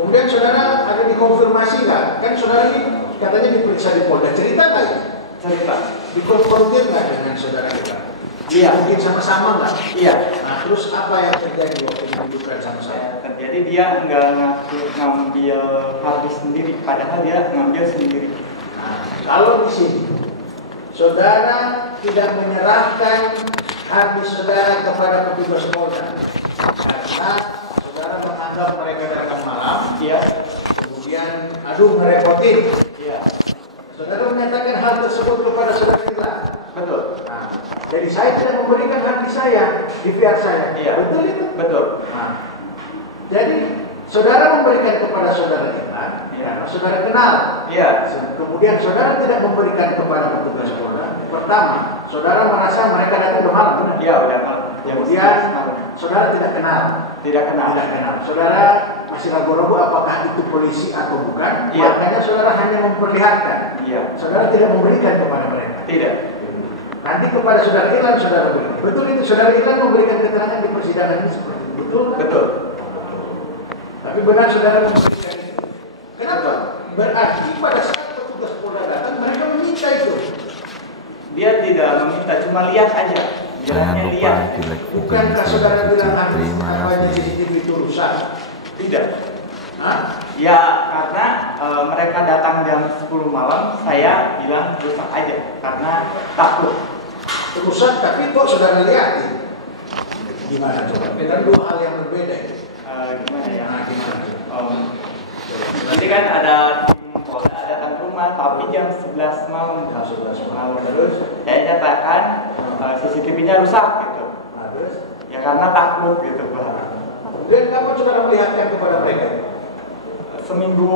Kemudian saudara ada dikonfirmasi nggak? Kan saudara ini katanya diperiksa di Polda, cerita nggak ya? Cerita. Dikonfrontir nggak dengan saudara kita? Iya. Mungkin sama-sama nggak? Iya. Nah terus apa yang terjadi waktu didudukkan sama-sama? Terjadi dia nggak ngambil habis sendiri, padahal dia ngambil sendiri. Nah, kalau di sini saudara tidak menyerahkan habis saudara kepada petugas Polda karena saudara menganggap mereka datang malam, Iya. kemudian aduh ngerepotin. Iya. Saudara menyatakan hal tersebut kepada saudara kita. Betul. Nah, jadi saya tidak memberikan hak saya di pihak saya. Iya. Betul itu? Betul. Nah, jadi saudara memberikan kepada saudara kita, karena saudara kenal. Iya. Kemudian saudara tidak memberikan kepada petugas Polda. Pertama, saudara merasa mereka datang ke malam, benar? Iya, udah malam. Kemudian saudara tidak kenal. Tidak kenal. Tidak kenal. Saudara masih ragu-ragu apakah itu polisi atau bukan. Iya. Makanya saudara hanya memperlihatkan. Iya. Saudara tidak memberikan kepada mereka. Tidak. Nanti kepada saudara Irlan saudara beri. Betul itu, saudara Irlan memberikan keterangan di persidangan ini seperti itu. Betul? Betul. Tapi benar saudara memberikan itu. Kenapa? Berarti pada saat petugas Polda datang mereka meminta itu. Dia tidak meminta, cuma lihat aja. Jangan Bilangnya lupa lihat. di like video Bukankah ini saudara sebelum bilang selesai. Terima apanya kasih. CCTV itu rusak? Tidak. Hah? Ya karena mereka datang jam 10 malam, saya bilang rusak aja karena takut. Rusak tapi kok saudara lihat? Gimana coba? Kan dua hal yang berbeda. Gimana ya? Nah, gimana? Nanti kan ada tim Polda datang ke rumah, tapi jam 11 malam. Jam 11 malam. Terus saya nyatakan CCTV-nya rusak gitu. Nah, terus? Ya karena takut gitu Pak. Kemudian kapan saudara melihatkan kepada mereka? Seminggu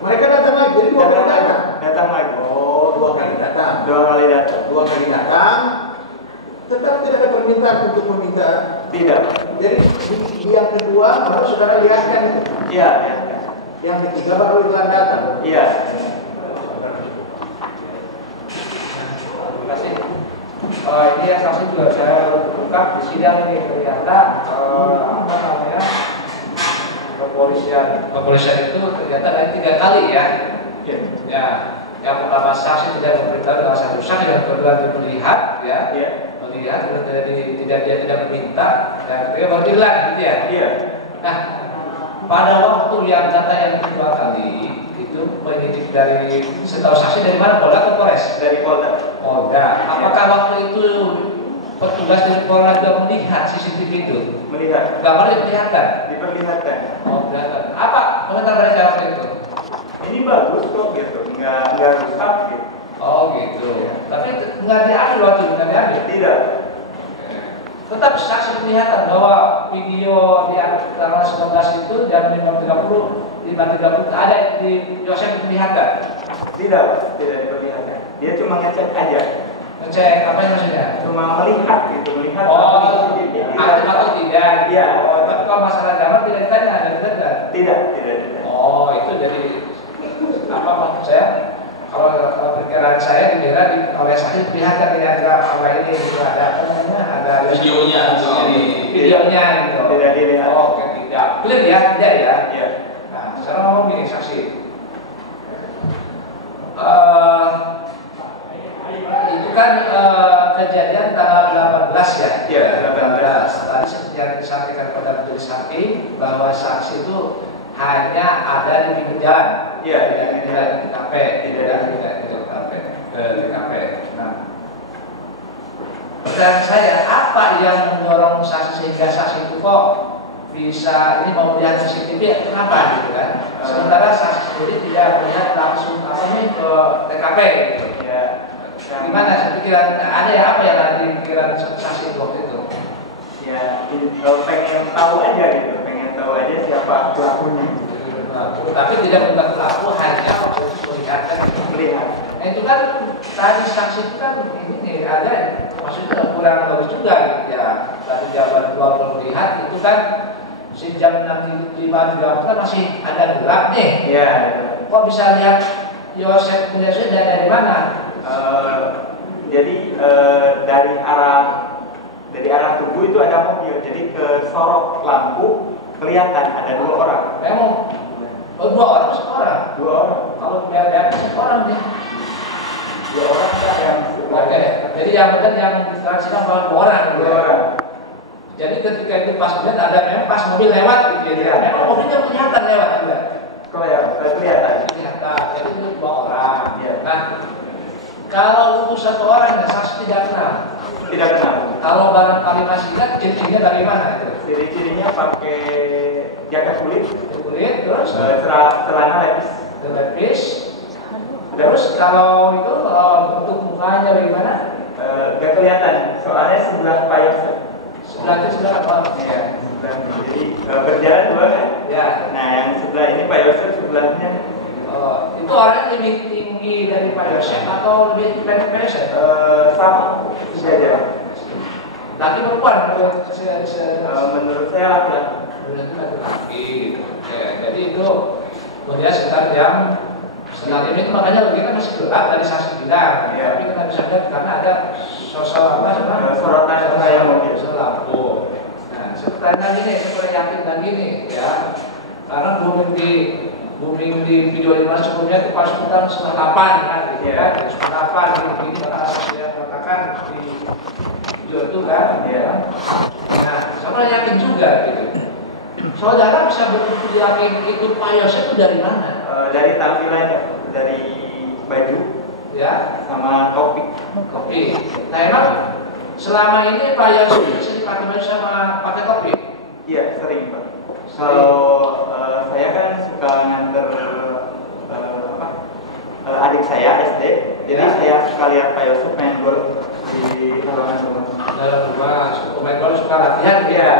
Mereka datang lagi, jadi dua kali datang. datang lagi. Oh, dua kali datang. Dua kali datang. Dua kali datang. Tetap tidak ada permintaan untuk meminta. Tidak. Jadi di yang kedua baru saudara lihatkan itu. Iya. Ya. Yang ketiga baru Irlan datang. Iya. Terima kasih. Ini yang saksi juga saya ungkap di sidang ini ternyata apa namanya kepolisian itu ternyata dari 3 kali ya. Ya, yang pertama saksi tidak memberitahu dengan satu saksi yang kedua melihat ya. Melihat dia tidak meminta dan kedua baru Irlan gitu ya. Iya. Nah, pada waktu yang data yang kedua kali itu penyidik dari setahu saksi dari mana, Polda atau Polres? Dari Polda. Polda. Apakah waktu itu petugas dari Polda juga melihat CCTV itu? Melihat. Gambar diperlihatkan? Diperlihatkan. Oh, kelihatan. Apa komentar mereka waktu itu? Ini bagus kok gitu, nggak rusak gitu. Oh gitu. Tapi nggak diambil waktu itu, nggak diambil? Tidak. Tetap saksi melihat bahwa video di tanggal 19 itu jam 5.30 ada di Yosef diperlihatkan? Tidak diperlihatkan. Dia cuma ngecek aja. Ngecek apa yang maksudnya? Cuma melihat gitu, melihat. Oh, atau tidak? Iya. Oh, tapi kalau masalah gambar tidak ditanya, Tidak. Oh, itu jadi apa maksud saya? Kalau perkiraan saya dikira oleh saksi diperlihatkan tidak ada apa ini gitu, ada apa namanya? Ada Videonya, videonya gitu. Tidak dilihat. Oh, oke, tidak. Clear ya, tidak ya? Iya. Nah, sekarang ngomong gini saksi. Itu kan kejadian tanggal 18 ya? Iya, 18. Tadi seperti yang disampaikan pada majelis hakim bahwa saksi itu hanya ada di pinggir jalan. Iya, tidak di TKP, tidak di TKP. Nah, pertanyaan saya, apa yang mendorong saksi sehingga saksi itu kok bisa ini mau melihat CCTV? Kenapa gitu kan? Sementara saksi sendiri tidak melihat langsung apa ini ke TKP gitu. Ya. Gimana pikiran ada ya, apa yang ada di pikiran saksi waktu itu? Ya, pengen tahu aja gitu, pengen tahu aja siapa pelakunya. Tapi tidak membuat pelaku, hanya waktu itu melihat kan? Melihat. Nah itu kan tadi saksi itu kan ini ada, maksudnya kurang bagus juga gitu ya. Tadi jawaban keluar melihat itu kan si jam 6.53 kan masih ada gelap nih. Iya. Kok bisa lihat Yosef Yosef dari mana? Jadi dari arah tubuh itu ada mobil, jadi ke sorot lampu kelihatan ada 2 orang. Memang, oh 2 orang seorang. 2 orang. Kalau lihat seorang nih. 2 orang kan yang Oke, jadi yang benar yang distraksikan bahwa 2 orang. 2 orang. Jadi ketika itu pas lihat ada memang pas mobil lewat gitu ya. Memang mobilnya kelihatan lewat juga. Kelihatan. Kelihatan. Jadi itu 2 orang. Ya. Nah, kalau untuk 1 orang yang saksi tidak kenal. Tidak kenal. Kalau barangkali masih ingat ciri-cirinya dari mana? Ciri-cirinya pakai jaket kulit, terus celana lepis. Terus kalau itu bentuk mukanya bagaimana? Gak kelihatan. Soalnya sebelah Pak Yosef. Sebelah apa? Iya. Jadi berjalan 2 kan? Ya. Nah yang sebelah ini Pak Yosef, sebelahnya. Itu orangnya lebih tinggi dari Pak Yosef atau lebih pendek Pak Yosef? Sama, sejajar. Laki perempuan? Menurut saya laki-laki. Menurut laki-laki. Ya, jadi itu kemudian sekitar jam 9 itu makanya lagi kan masih gelap dari saksi bilang. Ya. Tapi kita bisa lihat karena ada sosok apa sebenarnya? Sorotan cahaya mobil. Lampu. Nah, seperti ini, seperti yakin lagi nih, ya. Karena booming di video di mana sebelumnya itu pas sekitar 9:08 kan, gitu kan? 9:08 ini karena saya katakan di video itu kan, ya. Nah, saya yakin juga gitu. Saudara bisa betul yakin ikut Pak Yosef itu dari mana? Dari tampilannya, dari baju, ya, sama topi. Nah emang selama ini Pak Yosef sering pakai baju sama pakai topi? Iya sering Pak. Kalau saya kan suka nganter adik saya SD, jadi saya suka lihat Pak Yosef main golf di halaman rumah. Dalam rumah, main golf suka latihan? Iya,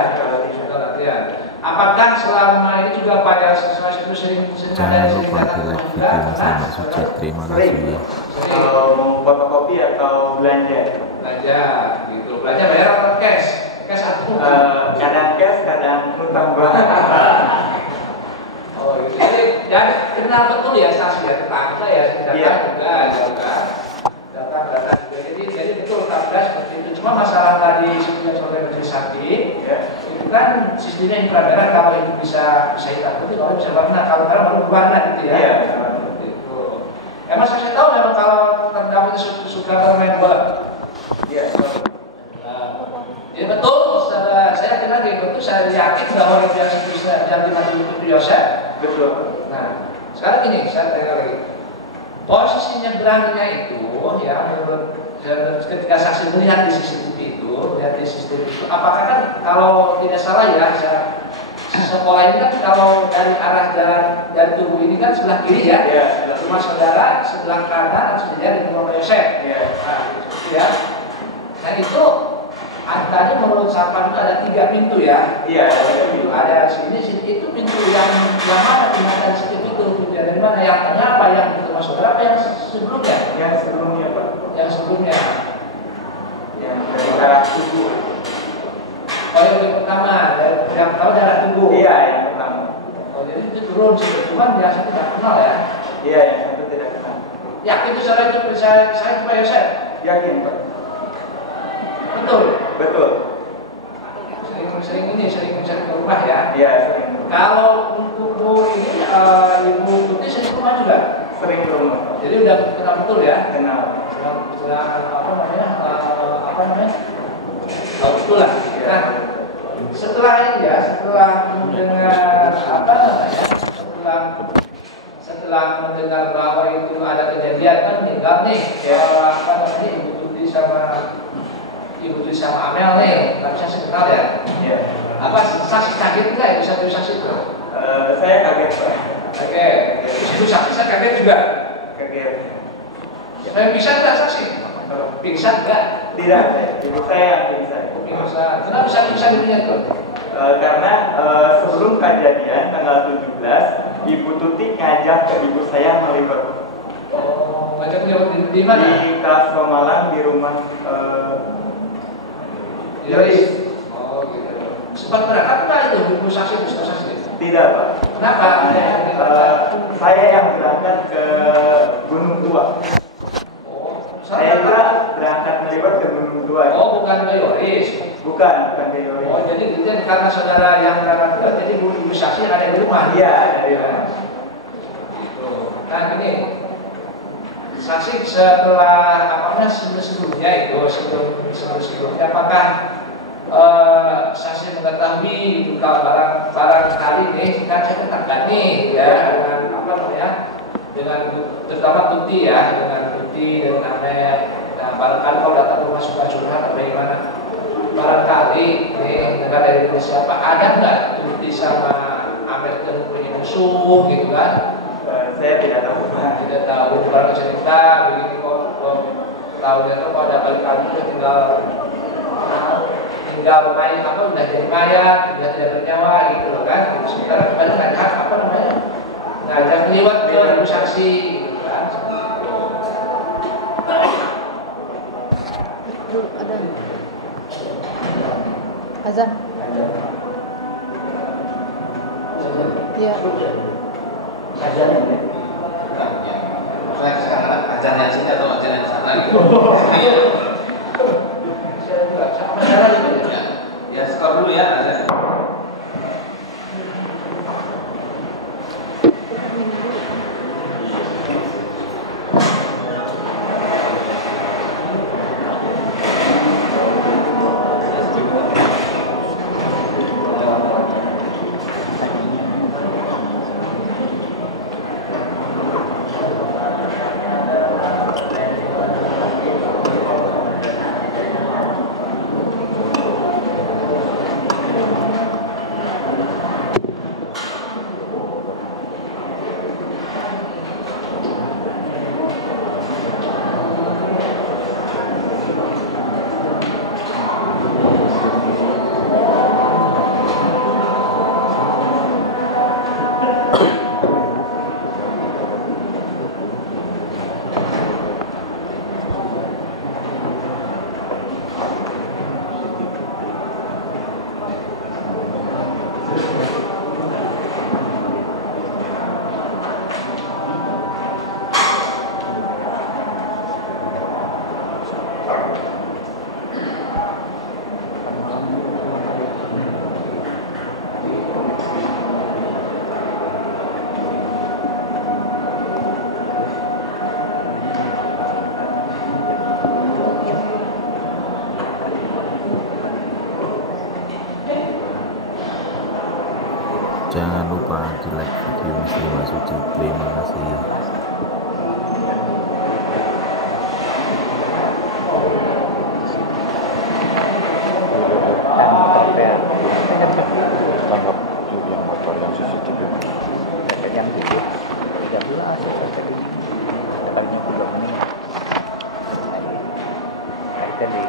suka latihan. Apakah selama ini juga Pak Yosef itu sering Jangan lupa di like video Mas Mbak Suci. Terima kasih. Kalau mau fotokopi atau belanja gitu. Belanja bayar atau cash? Cash atau kadang cash, kadang utang banget. Oh gitu. Jadi dan kenal betul ya saksi ya, tetangga ya, datang juga. Jadi betul tabrak seperti itu. Cuma masalah tadi sebelumnya oleh Majelis Hakim, ya, itu kan sistemnya inframerah. Kalau itu bisa hitam putih, kalau bisa warna, kalau sekarang baru berwarna gitu ya. Iya. Itu. Emang saya tahu memang kalau terdakwa itu suka bermain bola. Iya. Jadi betul, saya yakin lagi, betul saya yakin bahwa yang dimati itu Yosef. Betul. Nah, sekarang gini, saya tanya lagi. Posisinya berangnya itu, ya, menurut ketika saksi melihat di CCTV itu, apakah kan kalau tidak salah ya, sekolah ini kan kalau dari arah jalan dari tubuh ini kan sebelah kiri ya, rumah saudara, sebelah kanan harus dilihat di rumah Yosef. Nah, gitu ya. Nah itu tadi menurut Sapan itu ada 3 pintu ya. Iya, ada 3 pintu. Ada sini itu pintu yang mana di mana CCTV itu dari mana? Yang tengah apa yang di rumah saudara apa yang sebelumnya? Yang sebelumnya Pak. Yang sebelumnya. Yang dari arah tubuh. Oh yang pertama, yang pertama darah tubuh. Iya, yang pertama. Oh jadi itu turun sih, cuman biasa tidak kenal ya. Iya, yang satu tidak kenal. Yakin itu saya Pak Yosef? Yakin Pak. Betul. Betul. Sering mencari ke rumah ya. Iya, sering. Kalau untuk ini Ibu Putih sering ke rumah juga? Sering ke rumah. Jadi udah kenal betul ya? Kenal. Apa namanya? Oh, betul lah. Nah, setelah ini ya, setelah mendengar setelah mendengar bahwa itu ada kejadian kan meninggal nih, Ibu Putih sama Ibu Putri sama Amel nih, tapi saksi kenal ya? Iya. Apa saksi kaget nggak ya bisa tulis saksi itu? Saya kaget Pak. Oke, itu saksi saya kaget juga. Kaget. Saya bisa nggak saksi? Pingsan nggak? Tidak, ibu saya yang pingsan. Pingsan. Kenapa bisa pingsan ibunya tuh? Karena sebelum kejadian tanggal 17, Ibu Tuti ngajak ke ibu saya meliput. Oh, ngajak meliput di mana? Di kelas Malang di rumah Yoris. Oh gitu. Sempat berangkat nggak itu ibu saksi itu saksi? Tidak Pak. Kenapa? Saya yang berangkat ke Gunung Tua. Saya berangkat meliput ke Gunung Tua. Oh, bukan ke Yoris. Bukan ke Yoris. Oh, jadi karena saudara yang berangkat ke, jadi ibu saksi ada di rumah. Iya, ada di rumah. Gitu. Nah, ini saksi setelah sebelumnya itu sebelumnya apakah saksi mengetahui gitu kalau barangkali nih kan saya tetangga nih ya dengan apa namanya dengan terutama Tuti ya dengan Tuti dan Amel. Nah barangkali kalau datang rumah suka curhat atau bagaimana barangkali nih negara dari Indonesia apa ada nggak Tuti sama Amel itu punya musuh gitu kan? Saya tidak tahu. Tidak tahu barang cerita begini kok tahu dia tuh kalau ada balik lagi dia tinggal mayat apa udah jadi mayat udah tidak bernyawa gitu loh kan. Sementara kembali ngajak apa namanya ngajak lewat ibu saksi gitu kan. Ada azan. Iya. Azan ya? Sekarang azan yang sini atau azan yang sana gitu. Sama saudara juga ya. Ya stop dulu ya azan. Jangan lupa di like video Muslimah Suci. Terima kasih. Tangkap yang motor yang CCTV yang itu 13 kalinya 3 menit tadi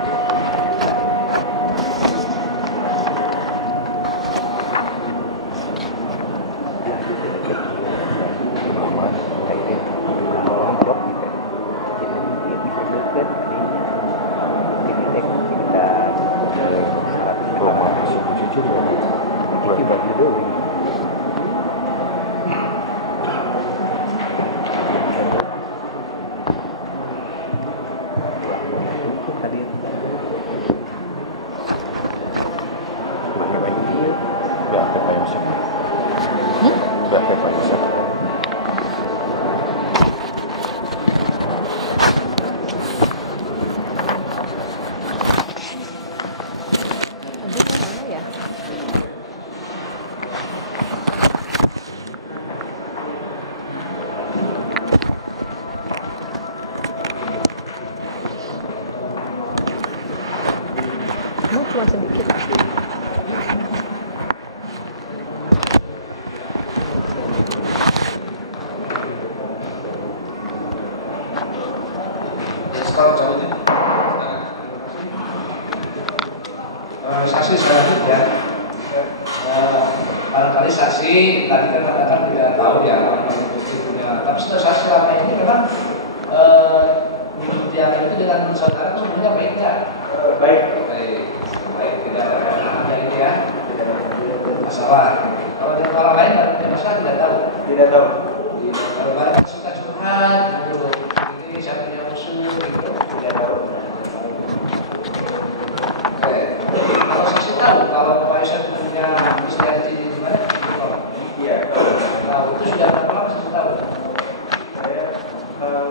cuma sedikit. Saksi selanjutnya ya. Barangkali saksi tadi kan katakan tidak tahu ya punya, tapi setelah saksi selama ini memang yang itu dengan saudara itu punya baik nggak? Baik, tidak ada ini ya, masalah. Kalau dengan orang lain ada masalah tidak tahu. Tidak tahu. Kalau barang suka curhat, gitu, ini siapa yang musuh, gitu, tidak tahu. Kalau saksi tahu, kalau Pak Yusuf punya istilah di mana? Iya, tahu. Itu sudah berapa lama saksi tahu? Saya tahu.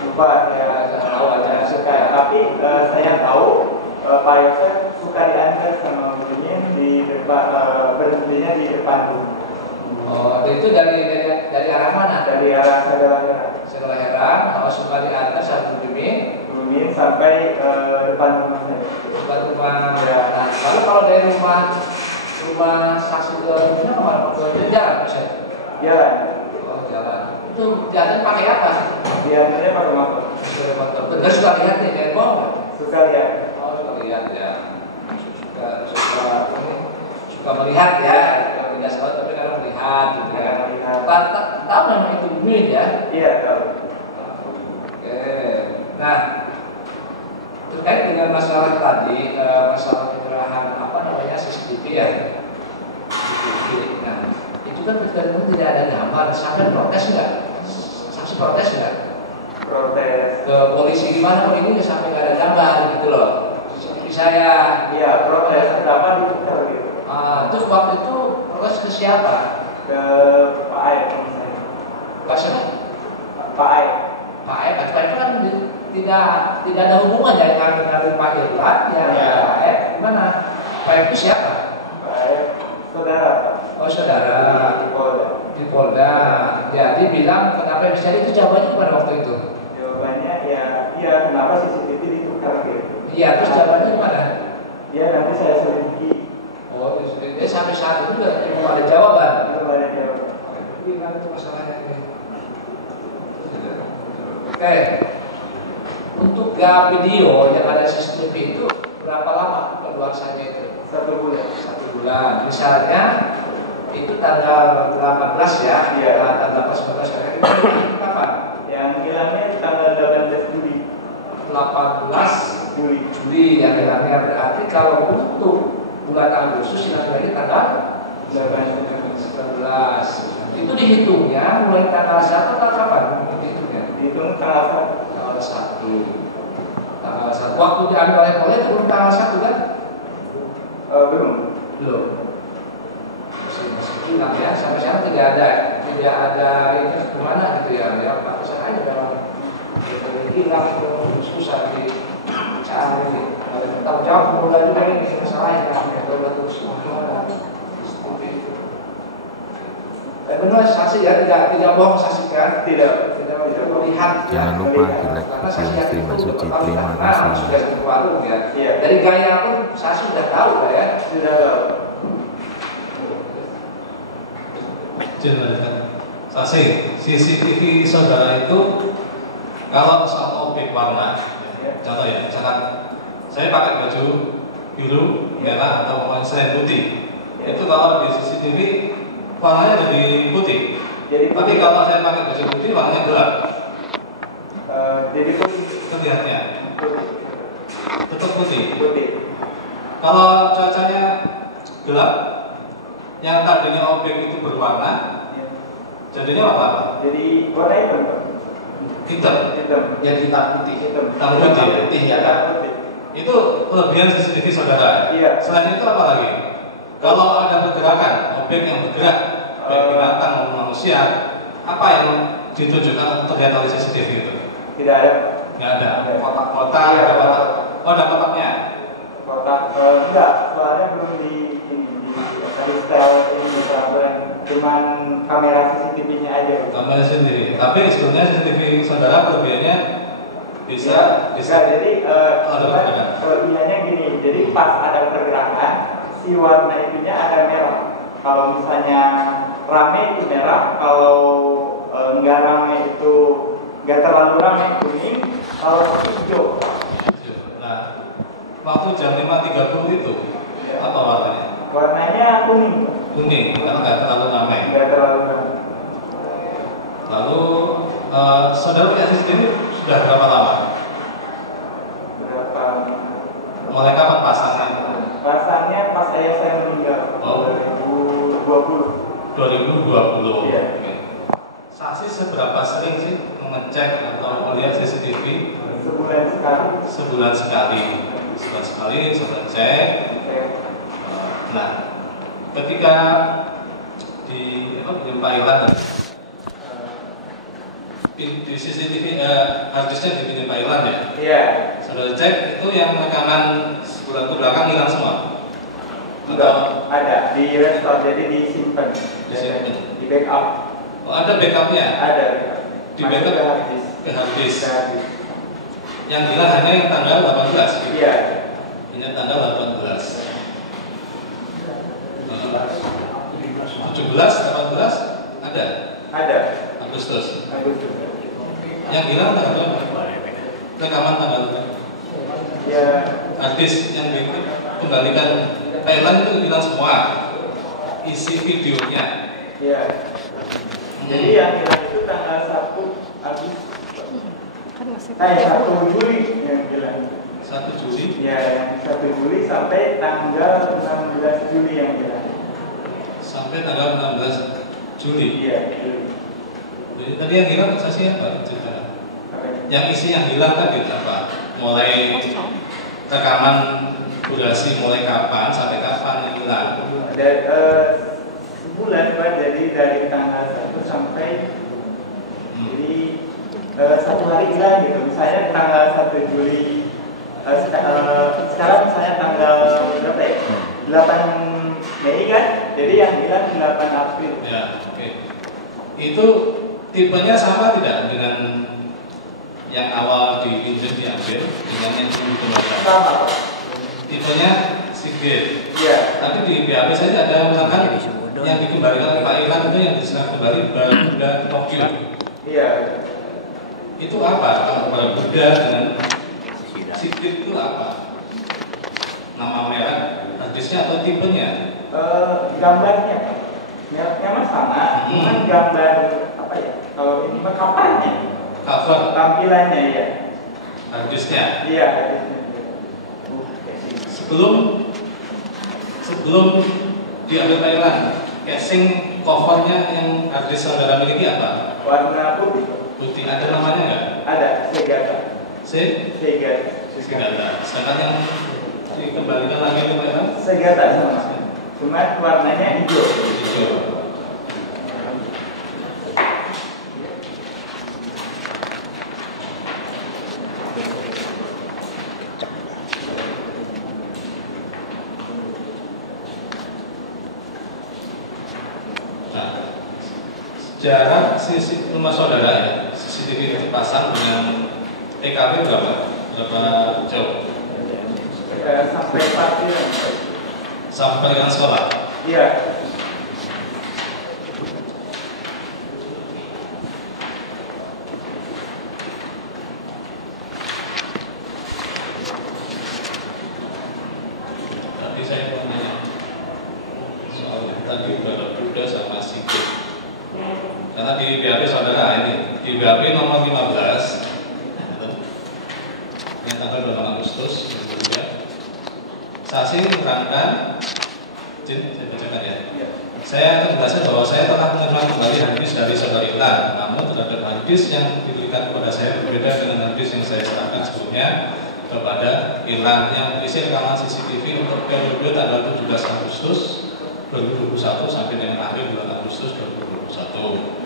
Lupa ya, tahu aja. Suka. Tapi saya tahu Pak Yusuf suka diantar sama gurunya di depan, berhentinya di depan rumah. Oh, itu dari arah mana? Dari arah Segala Heran, kalau suka diantar sama Bumimin sampai depan rumah saya. Depan rumah. Ya. Nah, lalu kalau dari rumah saksi ke rumahnya kemana? Ke jalan, Mas? Jalan. Oh, jalan. Itu jalan pakai apa? Diantarnya pakai motor. Terus suka lihat nih, dari bawah? Suka lihat. Oh, suka lihat ya. Suka melihat ya. Tidak salah tapi kadang melihat gitu ya. Tahu nama itu Bumimin ya? Iya, tahu. Oke. Nah, terkait dengan masalah tadi, masalah penyerahan apa namanya CCTV ya. CCTV. Nah, itu kan betul-betul tidak ada gambar. Sampai protes nggak? Saksi protes nggak? Protes. Ke polisi gimana kok ini sampai nggak ada gambar gitu loh. CCTV saya. Iya, protes. Kenapa ditukar gitu? Terus waktu itu protes ke siapa? Ke Pak Aep. Pak siapa? Pak Aep. Pak Aep kan tidak ada hubungannya dengan Pak Irlan ya. Pak Aep gimana? Pak Aep itu siapa? Pak Aep saudara. Oh saudara di Polda. Jadi bilang kenapa bisa itu jawabannya pada waktu itu? Jawabannya ya iya kenapa CCTV ditukar gitu? Iya terus jawabannya gimana? Ya nanti saya selidiki. Oh, sampai saat itu juga belum ada jawaban. Belum ada jawaban. Gimana itu masalahnya ini? Oke. Untuk video yang ada CCTV itu berapa lama keluasannya itu? 1 bulan. 1 bulan. Misalnya itu tanggal 18 ya. Iya. Tanggal 18 itu kapan? Yang hilangnya tanggal 18 Juli. 18 Juli yang hilangnya berarti kalau untuk bulan Agustus hilang lagi tanggal 19. Itu dihitungnya mulai tanggal 1 atau kapan? Dihitung tanggal 1. Tanggal 1. Waktu diambil oleh polisi itu belum tanggal 1 kan? Belum. Masih hilang ya. Sampai sekarang tidak ada ini kemana gitu ya. Ya Pak saya aja memang hilang susah dicari. Tahu jawab mulai juga ini masalahnya kan terus benar saksi ya tidak bohong saksi kan tidak melihat. Jangan lupa di like video Terima Suci. Terima kasih. Dari gaya pun saksi sudah tahu ya. Sudah tahu. Saksi CCTV saudara itu kalau soal objek warna, contoh ya, misalkan saya pakai baju biru, merah atau selain putih, itu kalau di CCTV warnanya jadi putih. Tapi kalau saya pakai baju putih warnanya gelap. Jadi putih. Terlihatnya tetap putih. Kalau cuacanya gelap, yang tadinya objek itu berwarna, jadinya warna apa? Jadi warna hitam. Jadi hitam putih. Hitam putih ya. Itu kelebihan CCTV saudara. Iya. Selain itu apa lagi? Kalau ada pergerakan objek yang bergerak, baik binatang maupun manusia, apa yang ditunjukkan atau terlihat oleh CCTV itu? Tidak ada. Tidak ada. Kotak-kotak, iya, ada kotak. Oh, ada kotaknya. Kotak enggak, soalnya belum di setel ini di peraturan cuman kamera CCTV-nya aja. Kamera sendiri. Tapi sebetulnya CCTV saudara kelebihannya bisa. Jadi kelebihannya gini. Jadi pas ada pergerakan, si warna itunya ada merah. Kalau misalnya rame itu merah, kalau nggak rame itu nggak terlalu rame kuning, kalau hijau. Nah, waktu jam 5.30 itu apa warnanya? Warnanya kuning. Kuning, karena nggak terlalu ramai. Nggak terlalu ramai. Lalu saudara punya CCTV sudah berapa lama? Berapa? Mulai kapan pasangnya? Pasangnya pas ayah saya meninggal. 2020. Iya. Saksi seberapa sering sih mengecek atau melihat CCTV? Sebulan sekali. Sebulan sekali. Sebulan sekali saya cek. Nah, ketika di penyempalan di CCTV harddisknya di penyempalan ya? Iya. Saudara cek itu yang rekaman sebulan ke belakang hilang semua? Enggak, ada di restore, jadi disimpan, di backup. Oh, ada backupnya? Ada. Di backup ke harddisk. Yang hilang hanya yang tanggal 18. Iya. Hanya tanggal 18. 17, 18 ada? Ada. Agustus. Yang hilang tanggal berapa? Rekaman tanggal berapa? Ya. Harddisk yang dikembalikan Thailand itu hilang semua. Isi videonya. Iya. Jadi yang hilang itu tanggal 1 Agustus. 1 Juli yang hilang. 1 Juli? Ya, 1 Juli sampai tanggal 16 Juli yang hilang. Sampai tanggal 16 Juli? Iya, Jadi tadi yang hilang saksi apa? Yang isi yang hilang tadi apa? Mulai rekaman durasi mulai kapan sampai kapan yang hilang? Sebulan Pak, jadi dari tanggal 1 sampai jadi 1 hari hilang gitu. Misalnya tanggal 1 Juli sekarang misalnya tanggal berapa ya? 8 Mei kan? Jadi yang hilang 8 April. Ya, oke. Itu tipenya sama tidak dengan yang awal dipinjam diambil dengan yang dikembalikan? Sama Pak. Tipenya Seagate. Iya. Tapi di BAP saja ada mengatakan yang dikembalikan oleh Pak Irlan itu yang diserah kembali Barakuda Tokyo. Iya. Itu apa? Kalau Barakuda dengan Seagate itu apa? Nama merek harddisknya atau tipenya? Gambarnya Pak. Mereknya mah sama, cuman gambar apa ya? Kalau ini mah kapannya? Cover. Tampilannya ya. Harddisknya. Iya. Sebelum diambil Thailand, casing covernya yang harddisk saudara miliki apa? Warna putih. Putih. Ada namanya nggak? Ada. Segata. Segata. Sedangkan yang dikembalikan lagi ke Thailand? Segata sama. Cuma warnanya hijau. Hijau. Jarak sisi rumah saudara ya, CCTV yang dipasang dengan TKP berapa jauh? Sampai parkir. Sampai dengan sekolah? Iya. Tadi saya mau nanya soal tadi Barakuda sama Seagate. Karena di BAP saudara ini, di BAP nomor 15 yang tanggal 8 Agustus 2002, saksi menerangkan, saya bacakan ya. Saya akan menjelaskan bahwa saya telah menerima kembali harddisk dari saudara Irlan, namun terhadap harddisk yang diberikan kepada saya berbeda dengan harddisk yang saya serahkan sebelumnya kepada Irlan yang berisi rekaman CCTV untuk periode tanggal 17 Agustus 2021 sampai dengan akhir bulan Agustus 2021.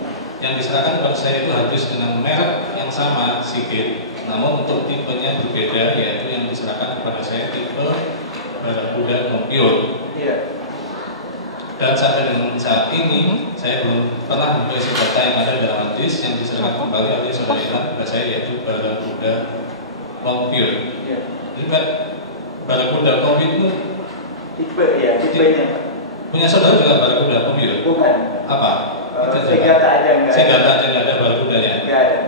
Yang diserahkan kepada saya itu harddisk dengan merek yang sama, Seagate, namun untuk tipenya berbeda, yaitu yang diserahkan kepada saya tipe Barakuda Tokyo. Iya. Dan sampai dengan saat ini saya belum pernah memperoleh data yang ada dalam hadis yang diserahkan kembali oleh saudara Irlan kepada saya, yaitu barakuda longpure. Jadi barakuda longpure itu tipenya. Punya saudara juga barakuda longpure? Bukan. Apa? Segata aja enggak. Segata aja enggak ada barakudanya. Enggak ada.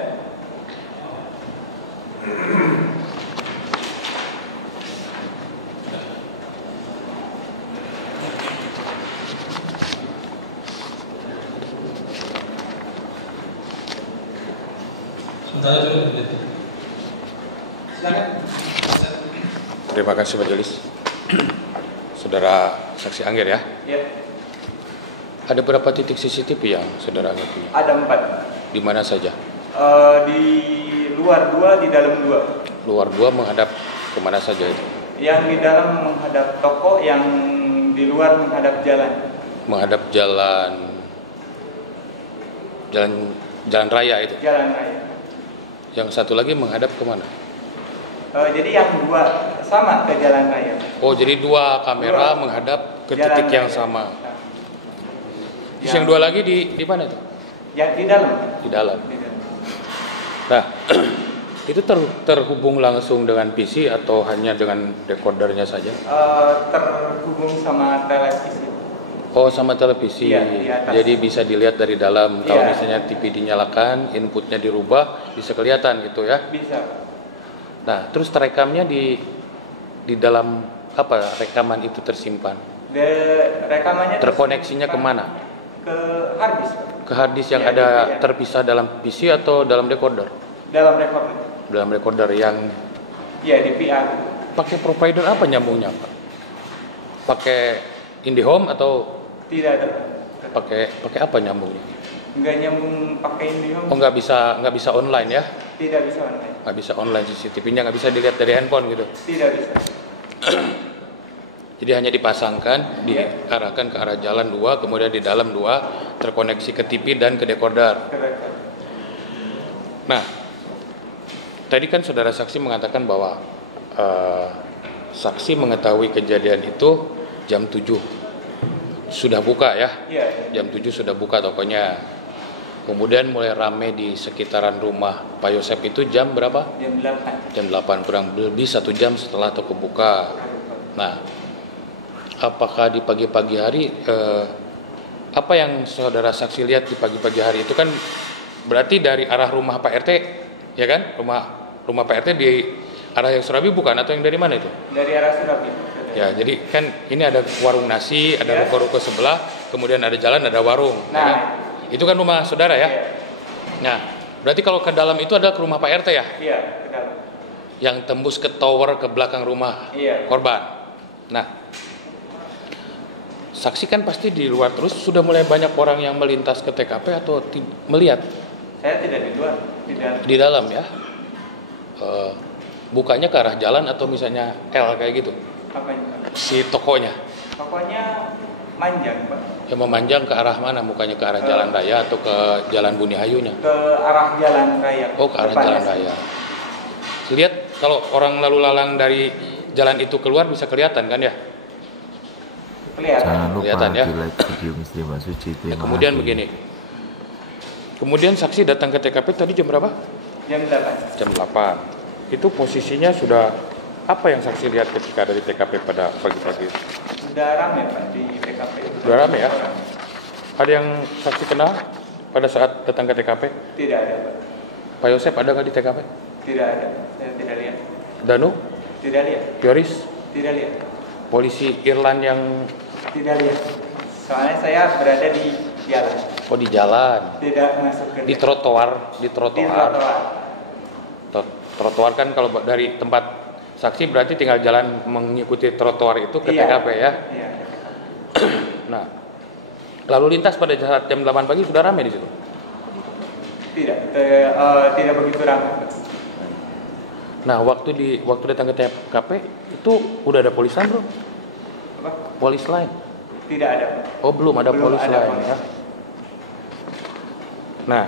Sementara dulu. Silakan. Terima kasih Majelis. Saudara saksi Angger ya. Ya. Ada berapa titik CCTV yang saudara Angger punya? Ada 4. Di mana saja? Di luar 2, di dalam 2. Luar 2 menghadap kemana saja itu? Yang di dalam menghadap toko, yang di luar menghadap jalan. Menghadap jalan raya itu. Jalan raya. Yang satu lagi menghadap kemana? Jadi yang 2 sama ke jalan raya. Oh, jadi 2 kamera menghadap ke Jalan titik yang raya. sama. Terus yang 2 lagi di mana itu? Yang di dalam. Di dalam. Di dalam. Nah, itu terhubung langsung dengan PC atau hanya dengan decodernya saja? Terhubung sama televisi. Oh, sama televisi. Iya, di atas. Jadi bisa dilihat dari dalam. Kalau Iya. misalnya TV dinyalakan, inputnya dirubah, bisa kelihatan gitu ya. Bisa. Nah, terus terekamnya di dalam apa rekaman itu tersimpan? Rekamannya Terkoneksinya kemana? Ke harddisk. Ke harddisk yang Iya, ada iya. terpisah dalam PC atau dalam decoder? Dalam recorder. Dalam decoder yang Iya, di VR. pakai provider apa nyambungnya, Pak? Pakai IndiHome atau Tidak ada. pakai apa nyambungnya? Enggak nyambung pakai IndiHome. Oh, nggak bisa online ya? Tidak bisa online. Nggak bisa online, CCTV-nya nggak bisa dilihat dari handphone gitu. Tidak bisa. Jadi hanya dipasangkan, diarahkan ke arah jalan 2, kemudian di dalam 2 terkoneksi ke TV dan ke decoder. Correct. Nah, tadi kan saudara saksi mengatakan bahwa saksi mengetahui kejadian itu jam 7 sudah buka ya? Iya. Jam 7 sudah buka tokonya. Kemudian mulai rame di sekitaran rumah Pak Yosep itu jam berapa? Jam 8. Jam 8, kurang lebih 1 jam setelah toko buka. Nah, apakah di pagi-pagi hari apa yang saudara saksi lihat di pagi-pagi hari itu kan berarti dari arah rumah Pak RT, ya kan? Rumah Pak RT di arah yang Surabi bukan atau yang dari mana itu? Dari arah Surabi. Ya, jadi kan ini ada warung nasi, ada ruko-ruko sebelah, kemudian ada jalan, ada warung. Nah, ya kan? Itu kan rumah saudara ya? Nah, berarti kalau ke dalam itu adalah ke rumah Pak RT ya? Iya, ke dalam. Yang tembus ke tower ke belakang rumah korban. Nah, saksi kan pasti di luar terus sudah mulai banyak orang yang melintas ke TKP atau melihat? Saya tidak di luar, di dalam ya. Bukanya ke arah jalan atau misalnya L kayak gitu? Apanya? Si tokonya. Tokonya manjang, Pak. Yang memanjang ke arah mana? Mukanya ke arah jalan raya atau ke jalan Buni Hayunya? Ke arah jalan raya. Oh, ke arah jalan raya. Lihat kalau orang lalu lalang dari jalan itu keluar bisa kelihatan kan ya? Jangan lupa Kelihatan ya. di like video Misteri Mbak Suci. Terima Kemudian kasih. begini. Kemudian saksi datang ke TKP tadi jam berapa? Jam 8. Jam 8. Itu posisinya sudah apa yang saksi lihat ketika dari TKP pada pagi-pagi? Sudah ramai Pak di TKP. Sudah ramai ya? Ada yang saksi kenal pada saat datang ke TKP? Tidak ada Pak. Pak Yosep ada nggak di TKP? Tidak ada. Saya tidak lihat. Danu? Tidak lihat. Yoris? Tidak lihat. Polisi Irlan yang Tidak lihat. Soalnya saya berada di jalan. oh di jalan? Tidak masuk ke Di trotoar? Di Di trotoar. trotoar. Trotoar kan kalau dari tempat saksi berarti tinggal jalan mengikuti trotoar itu ke TKP ya? Iya. Nah, lalu lintas pada saat jam 8 pagi sudah ramai di situ? Tidak begitu ramai. Nah, waktu datang ke TKP itu udah ada polis lain, Bro? Apa? Polis lain? Tidak ada. Oh, belum ada Belum polis ada lain polis. ya. Nah,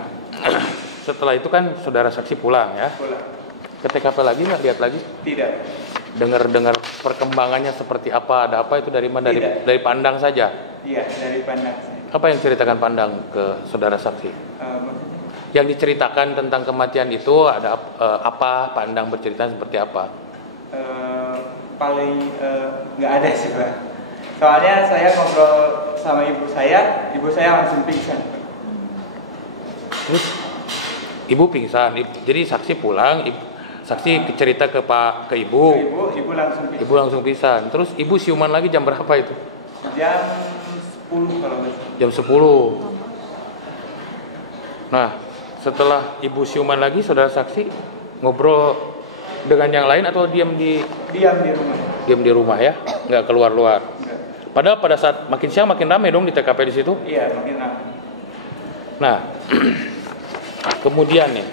setelah itu kan saudara saksi pulang ya. Pulang. Ke TKP lagi nggak lihat lagi? Tidak. Dengar perkembangannya seperti apa, ada apa itu dari mana? Dari pandang saja. Iya, dari Pandang saya. Apa yang ceritakan Pandang ke saudara saksi? Yang diceritakan tentang kematian itu ada apa? Pandang bercerita seperti apa? Paling nggak ada sih Pak. Soalnya saya ngobrol sama ibu saya langsung pingsan. Terus ibu pingsan, jadi saksi pulang, saksi cerita ke ibu. Ibu langsung pingsan. Terus ibu siuman lagi jam berapa itu? Jam 10 kalau nggak salah. Jam 10. Nah, setelah ibu siuman lagi, saudara saksi ngobrol dengan yang lain atau diam di rumah? Diam di rumah ya, nggak keluar-luar. Padahal pada saat makin siang makin ramai dong di TKP di situ. Iya, makin ramai. Nah, kemudian nih,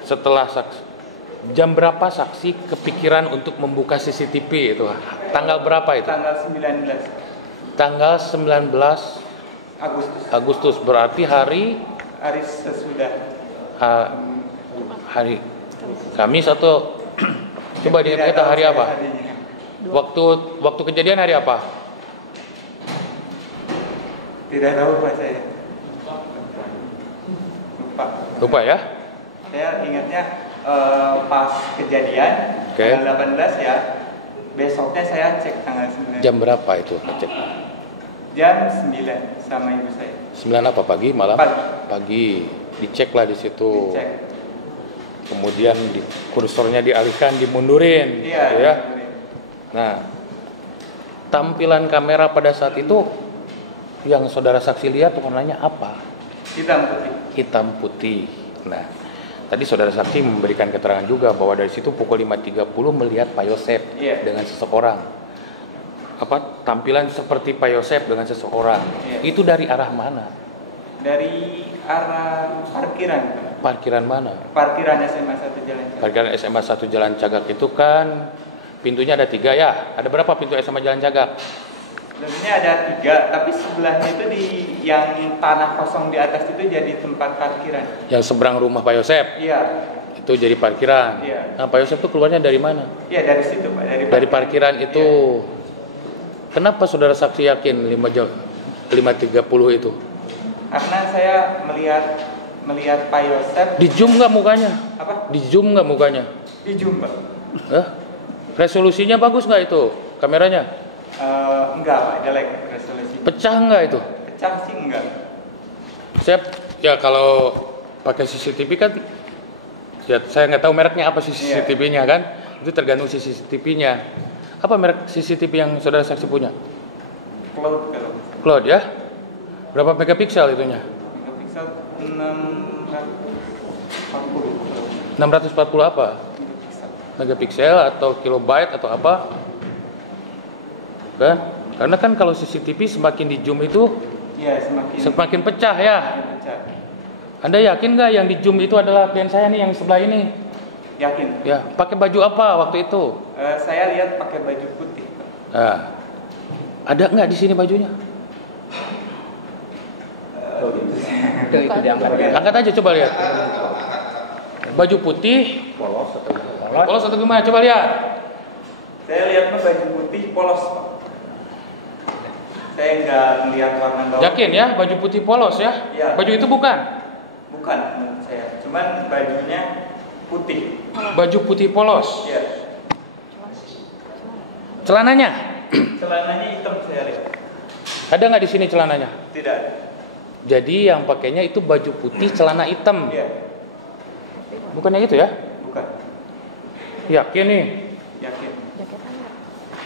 setelah jam berapa saksi kepikiran untuk membuka CCTV itu? Tanggal berapa itu? Tanggal 19. Tanggal 19 Agustus berarti hari sesudah hari Kamis atau coba diingat hari apa? Waktu kejadian hari apa? Tidak tahu Pak saya. Lupa ya? Saya ingatnya pas kejadian tanggal 18 ya. Besoknya saya cek tanggal 9. Jam berapa itu ngecek? Jam 9 sama ibu saya. 9 apa pagi malam? Pagi. Diceklah di situ. Dicek. Kemudian kursornya dialihkan, dimundurin, iya, gitu ya. Nah, tampilan kamera pada saat itu yang saudara saksi lihat warnanya apa? Hitam putih. Hitam putih. Nah, tadi saudara saksi memberikan keterangan juga bahwa dari situ pukul 5.30 melihat Pak Yosep dengan seseorang. Apa tampilan seperti Pak Yosep dengan seseorang? Itu dari arah mana? Dari arah parkiran. Parkiran mana? Parkiran SMA 1 Jalan Cagak. Parkiran SMA 1 Jalan Cagak itu kan pintunya ada 3 ya? Ada berapa pintu SMA Jalan Cagak? Sebenarnya ada 3, tapi sebelahnya itu di yang tanah kosong di atas itu jadi tempat parkiran. Yang seberang rumah Pak Yosep? Iya. Itu jadi parkiran? Iya. Nah, Pak Yosep itu keluarnya dari mana? Iya, dari situ Pak. Dari parkiran itu. Iya. Kenapa saudara saksi yakin 5.30 itu? Karena saya melihat Pak Yosep. Di zoom nggak mukanya? Apa? Di zoom nggak mukanya? Di zoom Pak. Resolusinya bagus nggak itu kameranya? Enggak Pak, jelek resolusi. Pecah nggak itu? Pecah sih enggak. Ya kalau pakai CCTV kan, ya saya nggak tahu mereknya apa CCTV-nya kan? Itu tergantung CCTV-nya. Apa merek CCTV yang saudara saksi punya? Cloud kalau. Cloud ya? Berapa megapiksel itunya? Megapiksel 640. 640 apa? Megapiksel atau kilobyte atau apa? Kan? Karena kan kalau CCTV semakin di zoom itu semakin pecah ya. Anda yakin nggak yang di zoom itu adalah klien saya nih yang sebelah ini? Yakin. Ya, pakai baju apa waktu itu? Saya lihat pakai baju putih. Ada nggak di sini bajunya? Angkat aja coba lihat. Baju putih, polos atau gimana? Coba lihat. Saya lihatnya baju putih polos Pak. Saya nggak melihat warna bawah. Yakin ya baju putih polos ya? Ya. Baju itu bukan? Bukan menurut saya. Cuman bajunya putih. Baju putih polos. Iya. Celananya? Celananya hitam saya lihat. Ada nggak di sini celananya? Tidak. Jadi yang pakainya itu baju putih, celana hitam. Iya. Bukannya itu ya? Bukan. Yakin nih? Yakin.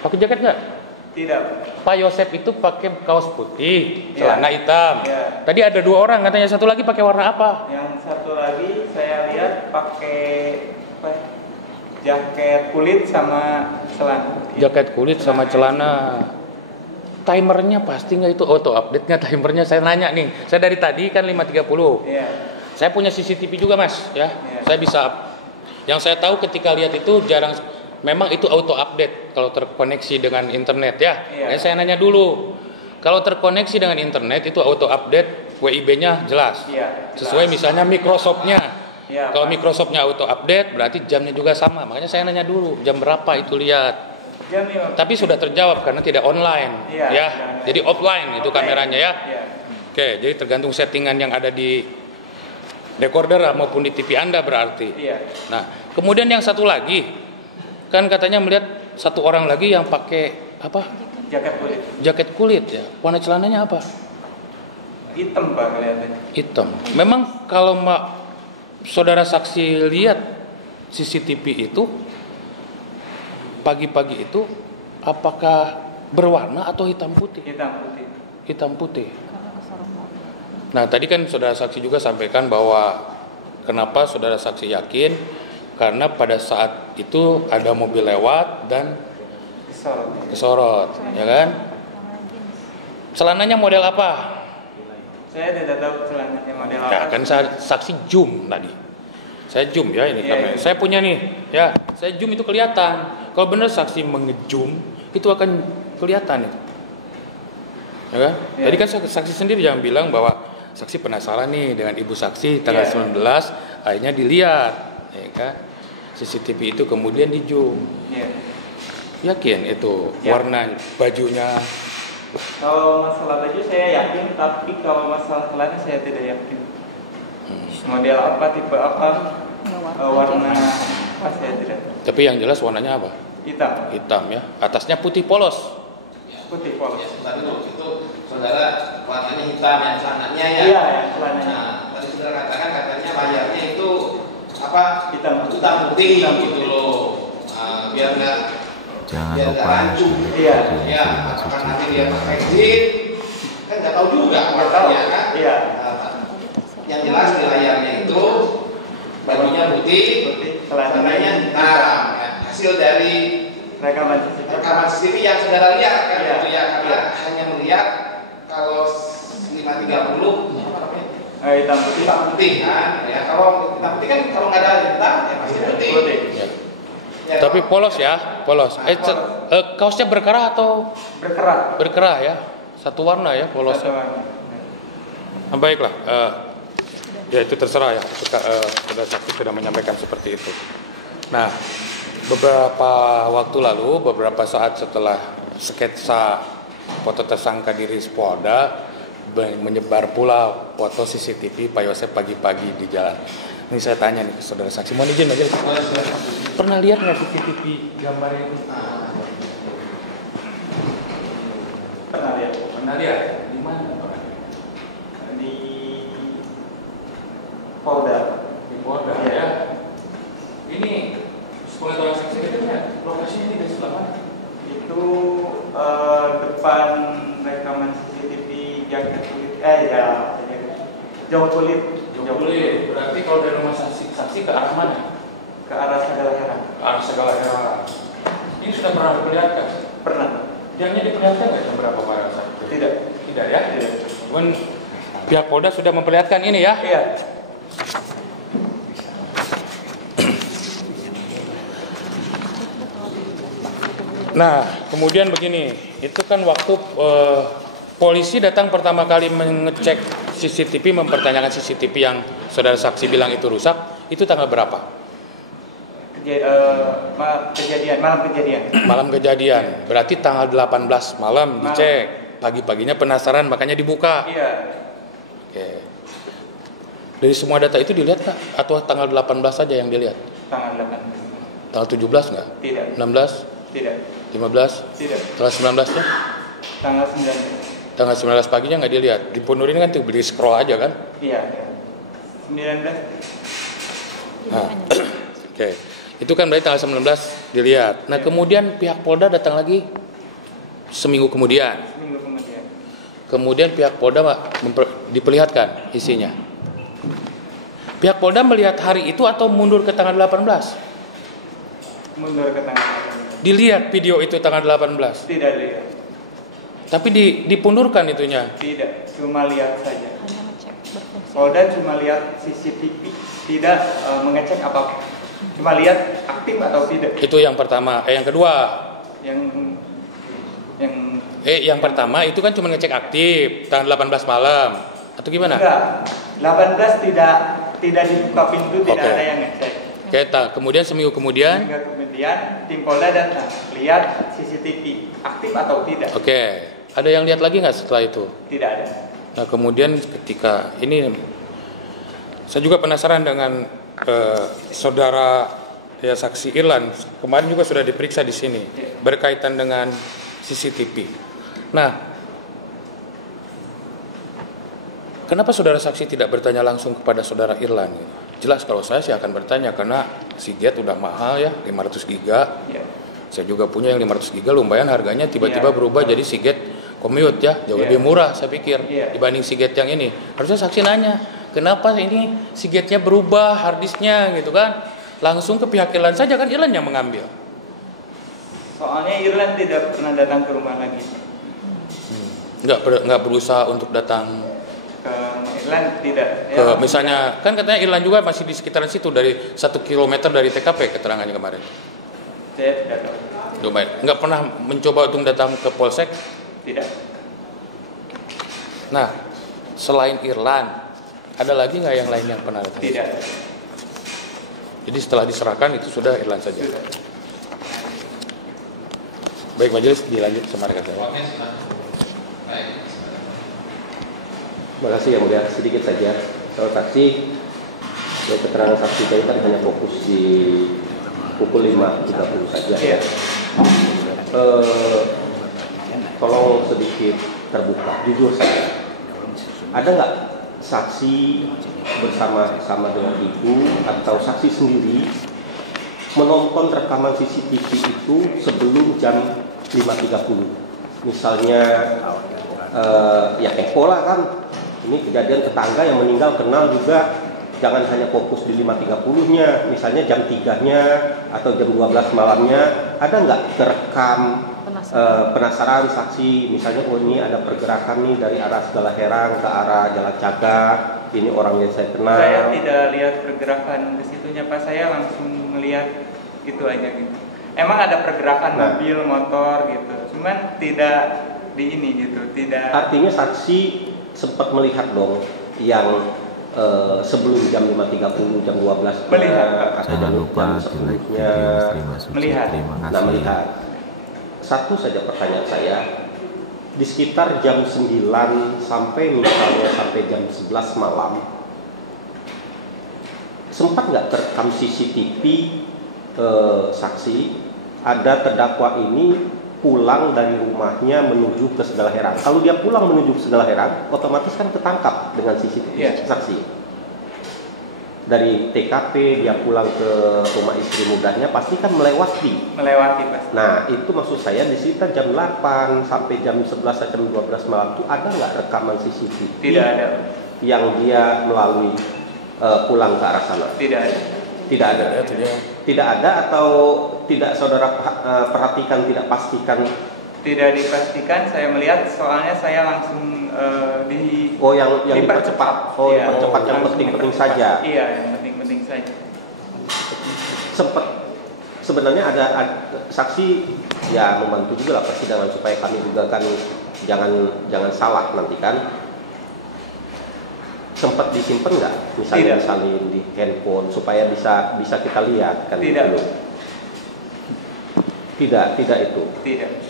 Pakai jaket nggak? Tidak. Pak Yosep itu pakai kaos putih, celana hitam. Ya. Tadi ada 2 orang, katanya satu lagi pakai warna apa? Yang satu lagi saya lihat pakai jaket kulit sama celana. Jaket kulit sama celana. Timernya pasti nggak itu auto update-nya timernya? Saya nanya nih. Saya dari tadi kan 5.30. Iya. Saya punya CCTV juga mas, ya. Iya. Saya bisa. Yang saya tahu ketika lihat itu jarang. Memang itu auto update kalau terkoneksi dengan internet ya. Iya. Saya nanya dulu. Kalau terkoneksi dengan internet itu auto update, WIB-nya jelas. Iya, jelas. Sesuai misalnya Microsoft-nya. Iya, kalau Microsoft-nya auto update berarti jamnya juga sama. Makanya saya nanya dulu jam berapa itu lihat. Tapi sudah terjawab karena tidak online, Iya, ya. online. Jadi offline itu kameranya ya. Iya. Oke, jadi tergantung settingan yang ada di recorder maupun di TV Anda berarti. Iya. Nah, kemudian yang satu lagi, kan katanya melihat satu orang lagi yang pakai apa? Jaket kulit. Jaket kulit ya. Warna celananya apa? Hitam Pak kelihatannya. Hitam. Memang kalau saudara saksi lihat CCTV itu pagi-pagi itu apakah berwarna atau hitam putih? Hitam putih. Hitam putih. Nah, tadi kan saudara saksi juga sampaikan bahwa kenapa saudara saksi yakin karena pada saat itu ada mobil lewat dan kesorot, ya kan? Celananya model apa? Saya tidak tahu celananya model Ya, apa. kan saksi zoom tadi. Saya zoom ya ini Iya, kamera. iya. Saya punya nih, ya. Saya zoom itu kelihatan. Kalau benar saksi mengezoom itu akan kelihatan itu. Ya kan? Iya. Tadi kan saksi sendiri yang bilang bahwa saksi penasaran nih dengan ibu saksi tanggal Iya. 19, akhirnya dilihat, ya kan? CCTV itu kemudian di zoom. Iya. Yakin itu Ya. warna bajunya. Kalau masalah baju saya yakin, tapi kalau masalah celana saya tidak yakin. Model apa, tipe apa, warna apa saya tidak tahu. Tapi yang jelas warnanya apa? Hitam. Hitam ya. Atasnya putih polos. Putih polos. Sebentar dulu, itu saudara warnanya hitam yang celananya ya. Iya, yang celananya. Nah, tadi saudara katakan katanya layarnya itu apa? Hitam putih gitu loh. Nah, biar nggak Jangan biar lupa nggak rancu. Iya. Ya, apakah nanti dia pakai jeans? Kan nggak tahu juga Nggak tahu. warnanya kan. Iya. Nah, yang jelas di layarnya itu bajunya putih, celananya hitam. Ya, hasil dari Rekaman CCTV. rekaman CCTV yang saudara lihat kan Iya. gitu ya, karena hanya melihat kalau 5.30 apa namanya? Hitam putih. Hitam putih kan. Ya, kalau hitam putih kan kalau nggak ada hitam ya pasti putih. Putih. Ya. Ya, Tapi polos ya, polos. Kaosnya berkerah atau Berkerak. berkerah ya? Satu warna ya polosnya. Satu warna. Nah, baiklah, ya itu terserah ya. Saudara saksi sudah menyampaikan seperti itu. Nah, beberapa waktu lalu, beberapa saat setelah sketsa foto tersangka di Rispolda, menyebar pula foto CCTV Pak Yosep pagi-pagi di jalan. Ini saya tanya nih ke saudara saksi, mohon izin aja. Pernah lihat nggak CCTV gambar itu? Pernah lihat. Pernah lihat? Di mana Pak? Di Polda. Di Polda Iya. ya. Ini sekolah saksi katanya lokasinya ini di sebelah mana? Itu depan rekaman CCTV jaket kulit. Jauh kulit. Jogja. Berarti kalau dari rumah saksi ke arah mana? Ke arah Segala Heran. Ke arah Segala Heran. Ini sudah pernah diperlihatkan? Pernah. Jamnya diperlihatkan nggak jam berapa Pak saat itu? Tidak. Tidak ya? Tidak. Cuman pihak Polda sudah memperlihatkan ini ya? Iya. Nah, kemudian begini, itu kan waktu polisi datang pertama kali mengecek CCTV, mempertanyakan CCTV yang saudara saksi bilang itu rusak, itu tanggal berapa? Malam kejadian. Malam kejadian, berarti tanggal 18 malam dicek, pagi-paginya penasaran makanya dibuka. Iya. Oke. Dari semua data itu dilihat kah? Atau tanggal 18 saja yang dilihat? Tanggal 8. Tanggal 17 nggak? Tidak. 16? Tidak. 15? Tidak. Tanggal 19-nya? Tanggal 9. Tanggal 19 paginya nggak dilihat. Di Pondok ini kan tuh beli scroll aja kan? Iya. 19. Nah, oke. Itu kan berarti tanggal 19 dilihat. Nah, kemudian pihak Polda datang lagi seminggu kemudian. Seminggu kemudian. Kemudian pihak Polda diperlihatkan isinya. Pihak Polda melihat hari itu atau mundur ke tanggal 18? Mundur ke tanggal 18. Dilihat video itu tanggal 18. Tidak lihat. Tapi dipundurkan itunya. Tidak, cuma lihat saja. Polda cuma lihat CCTV, tidak mengecek apapun. Cuma lihat aktif atau tidak. Itu yang pertama. Yang kedua. Yang pertama itu kan cuma ngecek aktif tanggal 18 malam. Atau gimana? Enggak. 18 tidak dibuka pintu, tidak ada yang ngecek. Kemudian seminggu kemudian kejadian, tim Polda datang, lihat CCTV aktif atau tidak. Oke, ada yang lihat lagi nggak setelah itu? Tidak ada. Nah kemudian ketika ini, saya juga penasaran dengan saudara ya saksi Irlan, kemarin juga sudah diperiksa di sini berkaitan dengan CCTV. Nah, kenapa saudara saksi tidak bertanya langsung kepada saudara Irlan? Jelas kalau saya sih akan bertanya karena Seagate udah mahal ya, 500 giga. Saya juga punya yang 500 giga, lumayan harganya tiba-tiba berubah jadi Seagate Commute ya, jauh lebih murah saya pikir dibanding Seagate yang ini. Harusnya saksi nanya, kenapa ini Seagate-nya berubah harddisknya gitu kan? Langsung ke pihak Irlan saja kan, Irlan yang mengambil. Soalnya Irlan tidak pernah datang ke rumah lagi. Nggak berusaha untuk datang ke Irlan, tidak. Misalnya kan katanya Irlan juga masih di sekitaran situ dari 1 kilometer dari TKP keterangannya kemarin. Saya tidak tahu. Nggak pernah mencoba untuk datang ke Polsek? Tidak. Nah, selain Irlan, ada lagi nggak yang lain yang pernah datang? Tidak. Jadi setelah diserahkan itu sudah Irlan saja. Baik, majelis dilanjut sama rekan saya. Terima kasih yang mulia, sedikit saja. Kalau saksi, keterangan saksi saya tadi hanya fokus di pukul 5.30 saja. Ya. Tolong sedikit terbuka, jujur saja. Ada nggak saksi bersama-sama dengan ibu atau saksi sendiri menonton rekaman CCTV itu sebelum jam 5.30? Misalnya ya kepo lah kan, ini kejadian tetangga yang meninggal kenal juga, jangan hanya fokus di 5.30-nya, misalnya jam 3-nya atau jam 12 malamnya, ada nggak terekam penasaran saksi, misalnya oh ini ada pergerakan nih dari arah Segala Herang ke arah Jalan Caga, ini orangnya saya kenal. Saya tidak lihat pergerakan ke situnya Pak, saya langsung melihat itu aja gitu. Emang ada pergerakan mobil, motor gitu, cuman tidak di ini gitu, tidak. Artinya saksi sempat melihat dong yang sebelum jam 5.30, jam 12 melihat, atau jam 10-nya melihat. Nah, melihat. Satu saja pertanyaan saya, di sekitar jam 9 sampai misalnya sampai jam 11 malam, sempat nggak terekam CCTV saksi ada terdakwa ini pulang dari rumahnya menuju ke Segala Herang? Kalau dia pulang menuju ke Segala Herang, otomatis kan ketangkap dengan CCTV saksi. Dari TKP dia pulang ke rumah istri mudanya pasti kan melewati Pak. Nah itu maksud saya di sekitar jam 8 sampai jam 11 atau jam 12 malam itu ada nggak rekaman CCTV? Tidak ada. Yang dia melalui pulang ke arah sana? Tidak ada. Tidak ada. Tidak ada atau tidak saudara perhatikan, tidak pastikan? Tidak dipastikan, saya melihat soalnya saya langsung yang dipercepat. Dipercepat yang penting-penting saja. Iya, yang penting-penting saja. Sempat sebenarnya ada saksi ya membantu juga lah persidangan supaya kami juga kan jangan salah nanti kan. Sempat disimpan nggak? Misalnya disalin di handphone supaya bisa kita lihat kan? Tidak. Dulu. Tidak itu.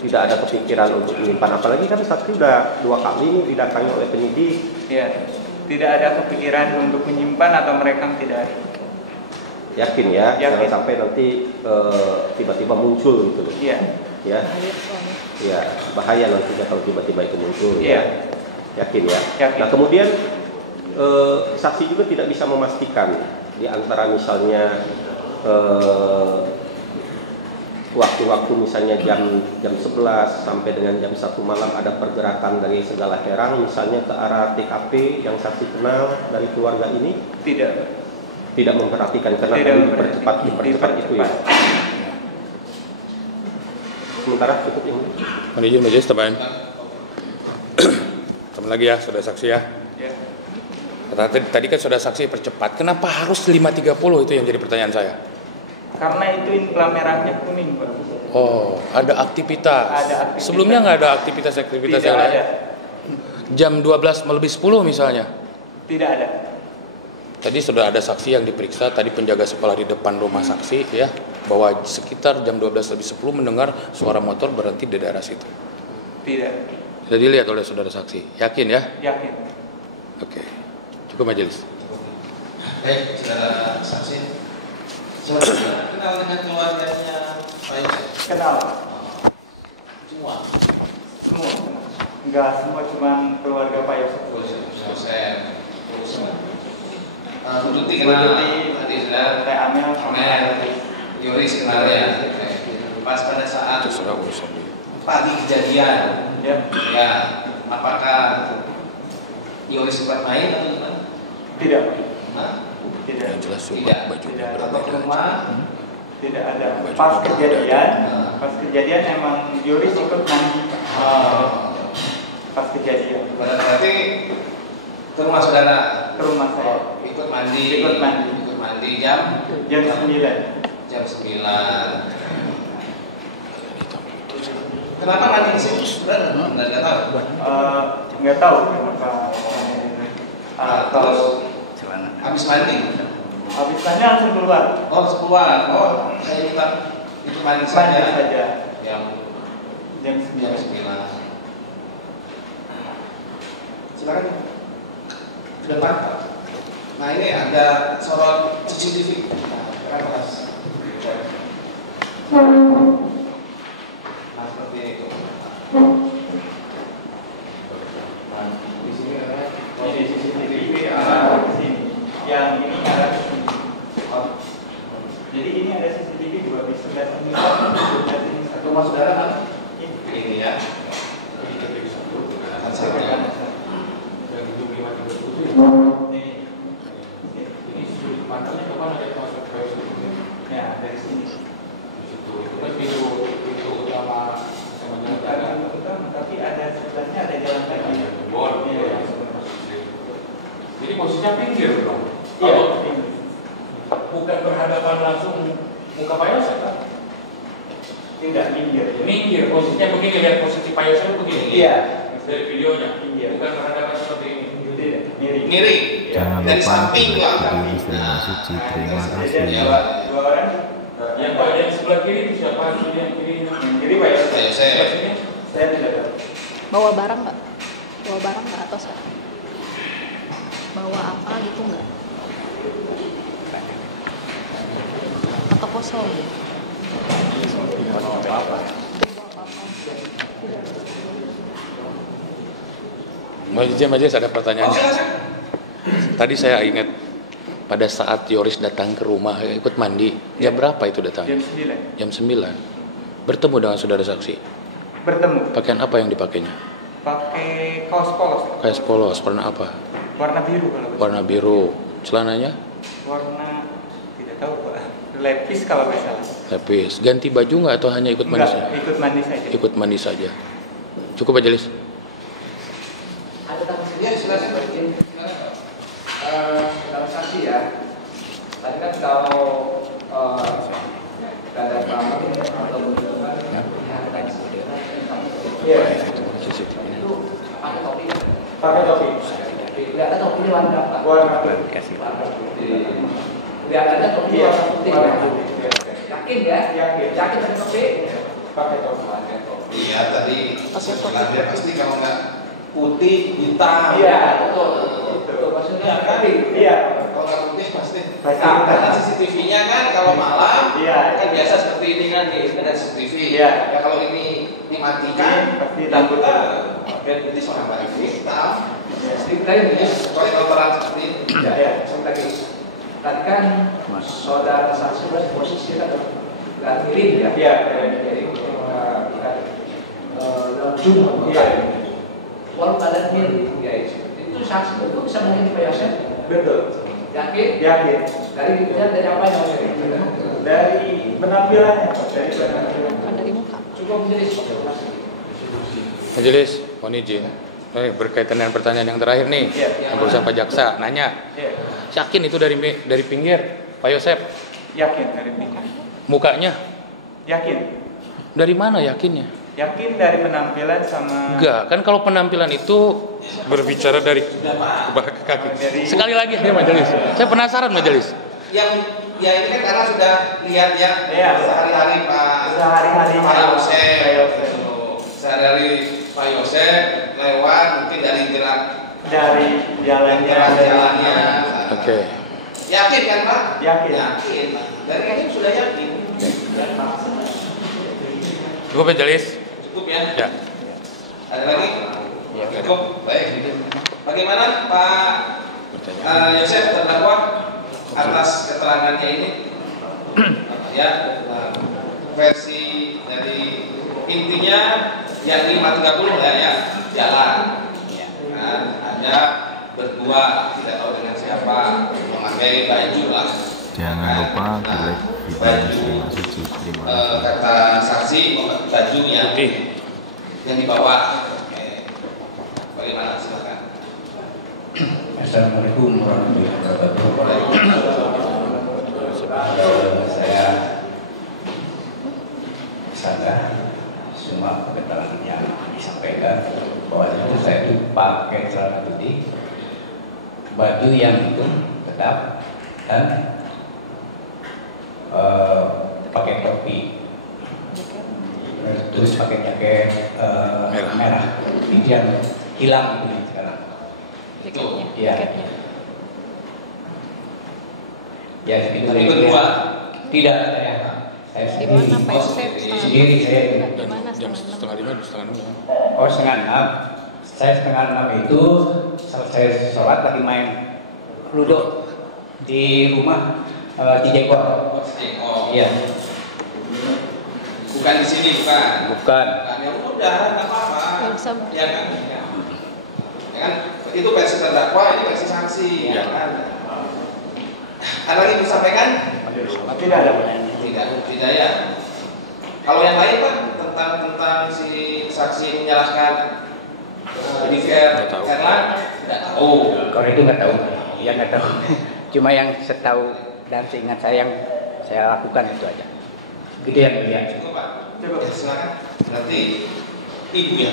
Tidak ada kepikiran untuk menyimpan, apalagi kan saksi udah 2 kali ini didatangi oleh penyidik. Iya. Tidak ada kepikiran untuk menyimpan atau merekam, tidak ada. Yakin ya? Jangan sampai nanti tiba-tiba muncul gitu loh. Iya. Ya. Ya, bahaya nantinya kalau tiba-tiba itu muncul. Iya. Ya. Yakin ya? Yakin. Nah, kemudian saksi juga tidak bisa memastikan di antara misalnya waktu-waktu misalnya jam 11 sampai dengan jam 1 malam ada pergerakan dari Segala Herang misalnya ke arah TKP yang saksi kenal dari keluarga ini? Tidak memperhatikan karena dipercepat itu ya. Sementara cukup yang ini. Mohon majelis teman. Teman lagi ya, sudah saksi ya. Tadi kan sudah saksi percepat. Kenapa harus 5.30 itu yang jadi pertanyaan saya? Karena itu plat merahnya kuning, Pak. Oh, ada aktivitas. Sebelumnya nggak ada aktivitas yang lain? Jam 12 lebih 10 misalnya? Tidak ada. Tadi sudah ada saksi yang diperiksa, tadi penjaga sekolah di depan rumah saksi ya. bahwa sekitar jam 12:10 mendengar suara motor berhenti di daerah situ? Tidak. Sudah dilihat oleh saudara saksi. Yakin ya? Yakin. Oke. Cukup majelis. Saudara saksi. Saudara kenal dengan keluarganya Pak Yosef? Kenal. Semua. Semua. Enggak semua, cuma keluarga Pak Yosef. Buduti kenal. Tadi sudah. Teh Amel. Yoris kenal ya. Pas pada saat pagi kejadian, ya, apakah Yoris sempat main atau gimana? Tidak. Tidak. Yang jelas Tidak. bajunya Atau berbeda. rumah. Tidak ada. Pas kejadian emang Yoris ikut mandi. Pas kejadian. Berarti ke rumah saudara? Ke rumah saya. Ikut mandi jam 9. Jam 9. Kenapa mandi di situ sebenarnya? Nggak tahu. Nggak tahu kenapa. Terus habis mandi? Habis mandi langsung keluar. Oh, langsung keluar. Oh, saya minta itu mandi saja. Jam 9. Silakan ke depan. Nah, ini ada sorot CCTV. Nah, bahas. Nah, seperti itu. Nah, di sini ada CCTV arah ke sini. Yang ini arah ke sini. Jadi ini ada CCTV dua di sebelah sini. Rumah saudara kan? Ini ya. Akan saya berikan. Yang di 2537. Ini sudut matanya kemana ya? Ya, dari sini. Itu pintu utama tapi ada sebelahnya ada jalan lagi. Iya. Jadi posisinya pinggir dong. Iya. Bukan berhadapan langsung muka Pak Yosef kan? Tidak, minggir. Minggir, posisinya begini, lihat posisi Pak Yosef begini. Iya. Dari videonya. Iya. Bukan berhadapan seperti ini. Miring. Jangan Dari lupa samping lah. video Muslim Suci. Terima kasih. Dua orang. Yang bagian sebelah kiri itu siapa? Yang kiri. Yang kiri Pak Yosef. Saya tidak tahu. Bawa barang nggak? Bawa barang nggak atau saya? Bawa apa gitu nggak? Atau kosong? Majelis ada pertanyaannya. Tadi saya ingat pada saat Yoris datang ke rumah ikut mandi, jam berapa itu datang? Jam 9. Jam 9. Bertemu dengan saudara saksi. Bertemu. Pakaian apa yang dipakainya? Pakai kaos polos. Kaos polos, warna apa? Warna biru kalau. Warna biru. Celananya? Warna tidak tahu Pak. Lepis kalau nggak salah. Lepis. Ganti baju nggak atau hanya ikut mandi saja? Ikut mandi saja. Ikut mandi saja. Cukup majelis. Ada tambahan Ya, silakan. dalam saksi ya. Tadi kan kalau ada pamor atau menunjukkan Iya. itu pakai topi. Pakai topi. Kelihatan topinya warna apa? Warna putih. Kelihatannya topi warna putih. Yakin ya? Yakin pakai topi? Pakai topi. Iya, tadi dia pasti kalau nggak putih, hitam. Iya, betul. Maksudnya kali. Iya. Kalau nggak putih pasti. Pasti. Karena CCTV-nya kan kalau malam, Iya. kan biasa seperti ini kan ada CCTV. Iya. Ya kalau ini dimatikan, Pasti takut. Biar putih sama barang hitam. Sedikit lagi nih. Kecuali kalau terang seperti ini. Ya, lagi. Tadi kan saudara saksi posisi kan nggak miring ya? Iya. Jadi langsung Iya. Walaupun ada miring, ya itu saksi itu bisa mungkin Pak Yosef. Betul. Yakin? Yakin. Dari apa yang Dari penampilannya. Dari penampilan. Bukan dari muka. Cukup menjadi Majelis, mohon izin. Berkaitan dengan pertanyaan yang terakhir nih, yang barusan Pak Jaksa nanya. Iya. Yakin itu dari pinggir, Pak Yosef? Yakin dari pinggir. Mukanya? Yakin. Dari mana yakinnya? Yakin dari penampilan sama. Enggak, kan kalau penampilan itu berbicara dari kaki. Sekali lagi ya majelis. Saya penasaran majelis. Yang Ya ini kan karena sudah lihat ya, sehari-hari Pak Yosef, sehari-hari Pak Yosef lewat mungkin dari jalannya. Oke. Yakin kan Pak? Yakin. Dari ini sudah yakin. Cukup ya Jelis? Cukup ya? Ya. Ada lagi? Ya, cukup. Baik. Bagaimana Pak Yosef terdakwa atas keterangannya ini? Ya, versi dari intinya yang 530 ya, jalan. Kan ada berdua, tidak tahu dengan siapa, memakai baju lah. Jangan lupa like video suci. Terima kasih. Kata saksi baju yang dibawa. Bagaimana? Silakan. Assalamualaikum warahmatullahi wabarakatuh. Saya sadar semua keterangan yang disampaikan bahwa saya itu pakai celana putih, baju yang itu tetap, dan pakai topi, terus pakai jaket merah. Ini yang hilang ini sekarang. Jaketnya. Ya, segitu kedua. Tidak saya sendiri. Sendiri saya. Jam setengah 5. Oh, setengah 6. Saya setengah 6 itu selesai sholat lagi main ludo di rumah Cijekor. Iya. Bukan di sini, bukan. Bukan. Ya udah, nggak apa-apa. Ya kan? Ya kan? Itu versi terdakwa, ini versi saksi. Ya kan? Ada lagi disampaikan? Tidak ada. Tidak ya. Kalau yang lain Pak tentang si saksi menyalahkan Erlan, tidak tahu. Kalau itu nggak tahu. Ya nggak tahu. Cuma yang setahu dan seingat saya yang saya lakukan itu aja. Gitu ya. Cukup Pak. Cukup. Ya, silakan. Nanti ibu ya.